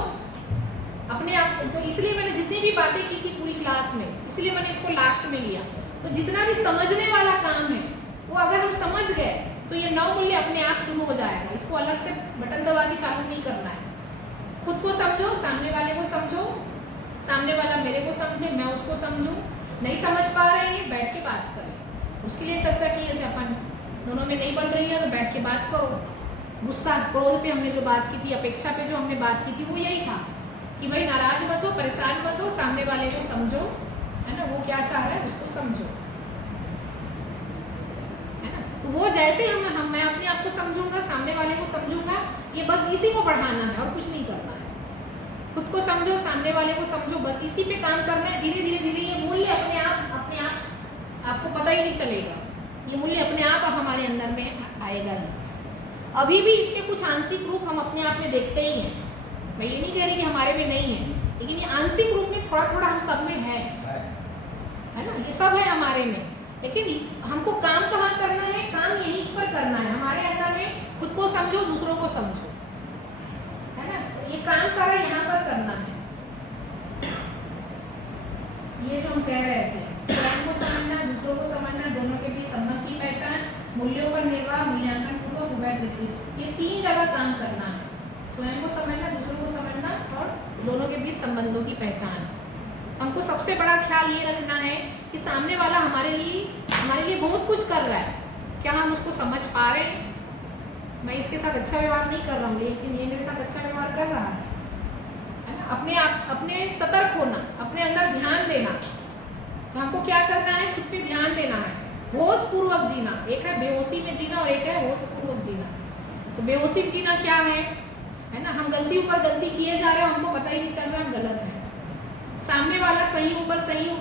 अपने आप। तो इसलिए मैंने जितनी भी बातें की थी पूरी क्लास में, इसलिए मैंने इसको लास्ट में लिया। तो जितना भी समझने वाला काम है वो अगर हम समझ गए तो ये 9 मूल्य अपने आप शुरू हो जाएगा, इसको अलग से बटन दबा के चालू नहीं करना है। खुद को समझो, सामने वाले को समझो, सामने वाला मेरे को समझे, मैं उसको समझूं। नहीं समझ पा रहे हैं, बैठ के बात करें। उसके लिए चर्चा की है कि अपन दोनों में नहीं बन रही है तो बैठ के बात करो। गुस्सा क्रोध पे हमने जो बात की थी, अपेक्षा पे जो हमने बात की थी, वो यही था कि भाई नाराज मत हो, परेशान मत हो, सामने वाले को समझो, है ना, वो क्या चाह रहा है उसको समझो, है ना। तो वो जैसे मैं अपने आप को समझूंगा, सामने वाले को समझूंगा, ये बस इसी को बढ़ाना है और कुछ नहीं करना है। खुद को समझो, सामने वाले को समझो, बस इसी पे काम करना है। धीरे धीरे धीरे ये मूल्य अपने आप आपको पता ही नहीं चलेगा, ये मूल्य अपने आप हमारे अंदर में आएगा नहीं। अभी भी इसके कुछ आंशिक रूप हम अपने आप में देखते ही हैं, मैं ये नहीं कह रही कि हमारे में नहीं है, लेकिन ये आंशिक रूप में थोड़ा थोड़ा हम सब में है ना, ये सब है हमारे में। लेकिन हमको काम कहाँ करना है? काम यहीं पर करना है, हमारे अंदर में खुद को समझो, दूसरों को समझो, है ना। तो ये काम सारा यहाँ पर करना है। ये जो हम कह रहे थे, स्वयं को समझना, दूसरों को समझना, दोनों के बीच संबंध की पहचान, मूल्यों पर निर्वाह, मूल्यांकन पूर्वक, उभय दृष्टि, ये 3 जगह काम करना है। स्वयं को समझना, दूसरों को समझना और दोनों के बीच संबंधों की पहचान। हमको सबसे बड़ा ख्याल ये रखना है कि सामने वाला हमारे लिए बहुत कुछ कर रहा है, क्या हम उसको समझ पा रहे हैं? मैं इसके साथ अच्छा व्यवहार नहीं कर रहा हूँ, लेकिन ये मेरे साथ अच्छा व्यवहार कर रहा है ना। अपने सतर्क होना, अपने अंदर ध्यान देना। तो हमको क्या करना है? खुद पे ध्यान देना है, होश पूर्वक जीना। एक है बेहोशी में जीना और एक है होश पूर्वक जीना। तो बेहोशी में जीना क्या है ना, हम गलती ऊपर गलती किए जा रहे हो, हमको पता ही नहीं चल रहा हम गलत है। सामने वाला सही ऊपर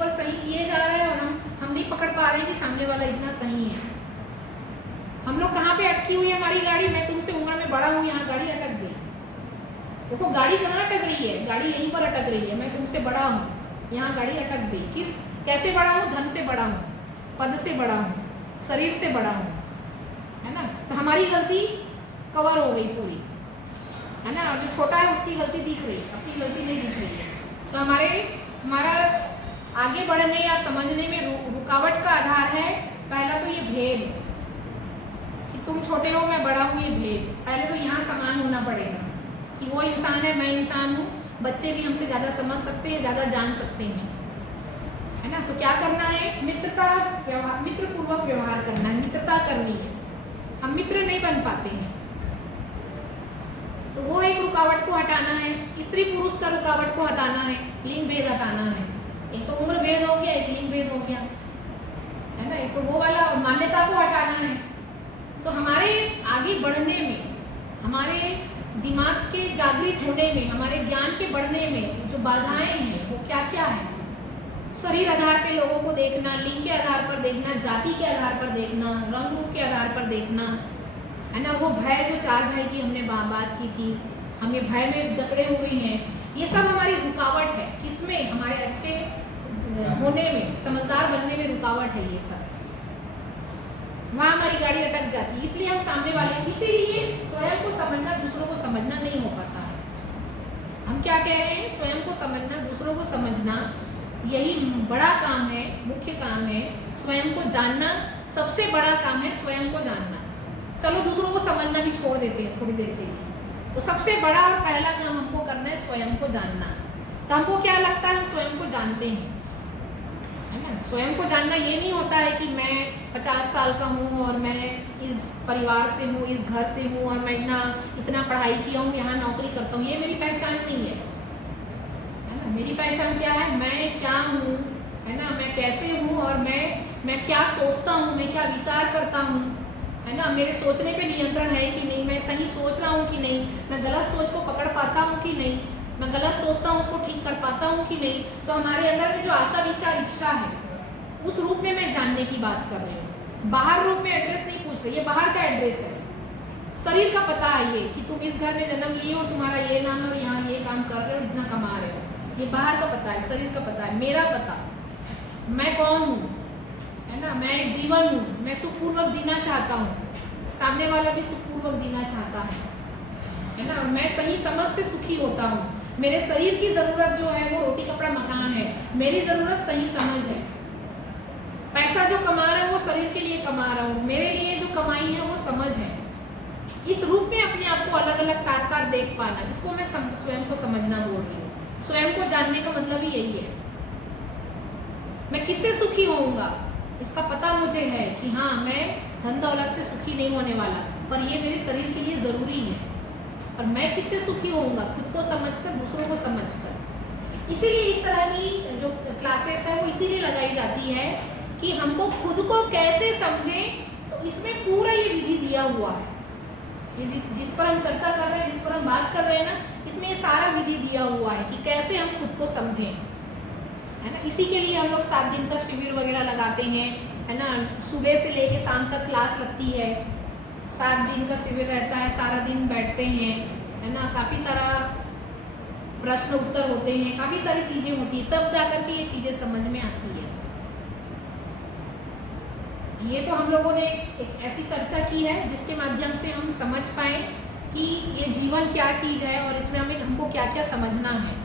सही किए जा रहे हैं और हम नहीं पकड़ पा रहे हैं कि सामने वाला इतना सही है। हम लोग कहाँ पे अटकी हुई है हमारी गाड़ी? मैं तुमसे उम्र में बड़ा हूँ, यहाँ गाड़ी अटक गई। देखो गाड़ी कहाँ अटक रही है? गाड़ी यहीं पर अटक रही है। मैं तुमसे बड़ा हूँ, यहाँ गाड़ी अटक गई। कैसे बड़ा हूँ? धन से बड़ा हूँ, पद से बड़ा हूँ, शरीर से बड़ा हूँ, है ना। तो हमारी गलती कवर हो गई पूरी, है ना। और जो छोटा है उसकी गलती दिख रही है, अपनी गलती नहीं दिख रही है। तो हमारा आगे बढ़ने या समझने में रुकावट का आधार है पहला तो ये भेद कि तुम छोटे हो मैं बड़ा हूँ। ये भेद पहले तो यहाँ समान होना पड़ेगा कि वो इंसान है मैं इंसान हूँ। बच्चे भी हमसे ज़्यादा समझ सकते हैं, ज़्यादा जान सकते हैं, है ना। तो क्या करना है? मित्रपूर्वक व्यवहार करना है, मित्रता करनी है। हम मित्र नहीं बन पाते हैं, तो वो एक रुकावट को हटाना है। स्त्री पुरुष का रुकावट को हटाना है, लिंग भेद हटाना है। एक तो उम्र भेद हो गया, एक लिंग भेद हो गया, है ना। एक तो वो वाला मान्यता को हटाना है। तो हमारे आगे बढ़ने में, हमारे दिमाग के जागृत होने में, हमारे ज्ञान के बढ़ने में जो बाधाएं हैं वो क्या क्या है? शरीर आधार पे लोगों को देखना, लिंग के आधार पर देखना, जाति के आधार पर देखना, रंग रूप के आधार पर देखना, है ना। वो भय जो 4 भय की हमने बात की थी, हम ये भय में जकड़े हुए हैं, ये सब हमारी रुकावट है। किसमें? हमारे अच्छे होने में, समझदार बनने में रुकावट है। ये सब वहाँ हमारी गाड़ी अटक जाती है। इसलिए हम सामने वाले, इसीलिए स्वयं को समझना, दूसरों को समझना नहीं हो पाता है। हम क्या कह रहे हैं? स्वयं को समझना, दूसरों को समझना, यही बड़ा काम है, मुख्य काम है। स्वयं को जानना सबसे बड़ा काम है, स्वयं को जानना। चलो दूसरों को समझना भी छोड़ देते हैं थोड़ी देर के लिए। तो सबसे बड़ा और पहला काम हमको करना है स्वयं को जानना। तो हमको क्या लगता है हम स्वयं को जानते हैं, है ना। स्वयं को जानना ये नहीं होता है कि मैं 50 साल का हूँ और मैं इस परिवार से हूँ, इस घर से हूँ और मैं इतना पढ़ाई किया हूँ, यहाँ नौकरी करता हूँ, ये मेरी पहचान नहीं है ना। मेरी पहचान क्या है, मैं क्या हूँ, है ना, मैं कैसे हूँ और मैं क्या सोचता हूँ, मैं क्या विचार करता हूँ, है ना। मेरे सोचने पे नियंत्रण है कि नहीं, मैं सही सोच रहा हूँ कि नहीं, मैं गलत सोच को पकड़ पाता हूँ कि नहीं, मैं गलत सोचता हूँ उसको ठीक कर पाता हूँ कि नहीं। तो हमारे अंदर में जो आशा विचार इच्छा है उस रूप में मैं जानने की बात कर रही हूँ। बाहर रूप में एड्रेस नहीं पूछ रही, ये बाहर का एड्रेस है। शरीर का पता है ये कि तुम इस घर में जन्म लिए हो, तुम्हारा ये नाम है और यहाँ ये काम कर रहे हो, इतना कमा रहे हो, ये बाहर का पता है, शरीर का पता है। मेरा पता, मैं कौन हूँ, है ना, मैं एक जीवन हूँ, मैं सुखपूर्वक जीना चाहता हूँ, सामने वाला भी सुखपूर्वक जीना चाहता है ना। मैं सही समझ से सुखी होता हूँ। मेरे शरीर की ज़रूरत जो है वो रोटी कपड़ा मकान है, मेरी ज़रूरत सही समझ है। पैसा जो कमा रहा हूँ वो शरीर के लिए कमा रहा हूँ, मेरे लिए जो कमाई है वो समझ है। इस रूप में अपने आप को अलग अलग कार देख पाना, इसको मैं स्वयं को समझना बोल रही हूँ। स्वयं को जानने का मतलब ही यही है। मैं किससे सुखी होऊंगा इसका पता मुझे है कि हाँ, मैं धन दौलत से सुखी नहीं होने वाला, पर ये मेरे शरीर के लिए ज़रूरी है। और मैं किससे सुखी होऊंगा, खुद को समझकर, दूसरों को समझकर। इसीलिए इस तरह की जो क्लासेस है वो इसीलिए लगाई जाती है कि हमको खुद को कैसे समझें। तो इसमें पूरा ये विधि दिया हुआ है, ये जिस पर हम चर्चा कर रहे हैं, जिस पर हम बात कर रहे हैं ना, इसमें ये सारा विधि दिया हुआ है कि कैसे हम खुद को समझें, है ना। इसी के लिए हम लोग 7 दिन का शिविर वगैरह लगाते हैं, है ना। सुबह से लेके शाम तक क्लास लगती है, 7 दिन का शिविर रहता है, सारा दिन बैठते हैं, है ना। काफ़ी सारा प्रश्न उत्तर होते हैं, काफ़ी सारी चीज़ें होती हैं, तब जा कर के ये चीज़ें समझ में आती है। ये तो हम लोगों ने एक ऐसी चर्चा की है जिसके माध्यम से हम समझ पाए कि ये जीवन क्या चीज़ है और इसमें हमको क्या क्या समझना है।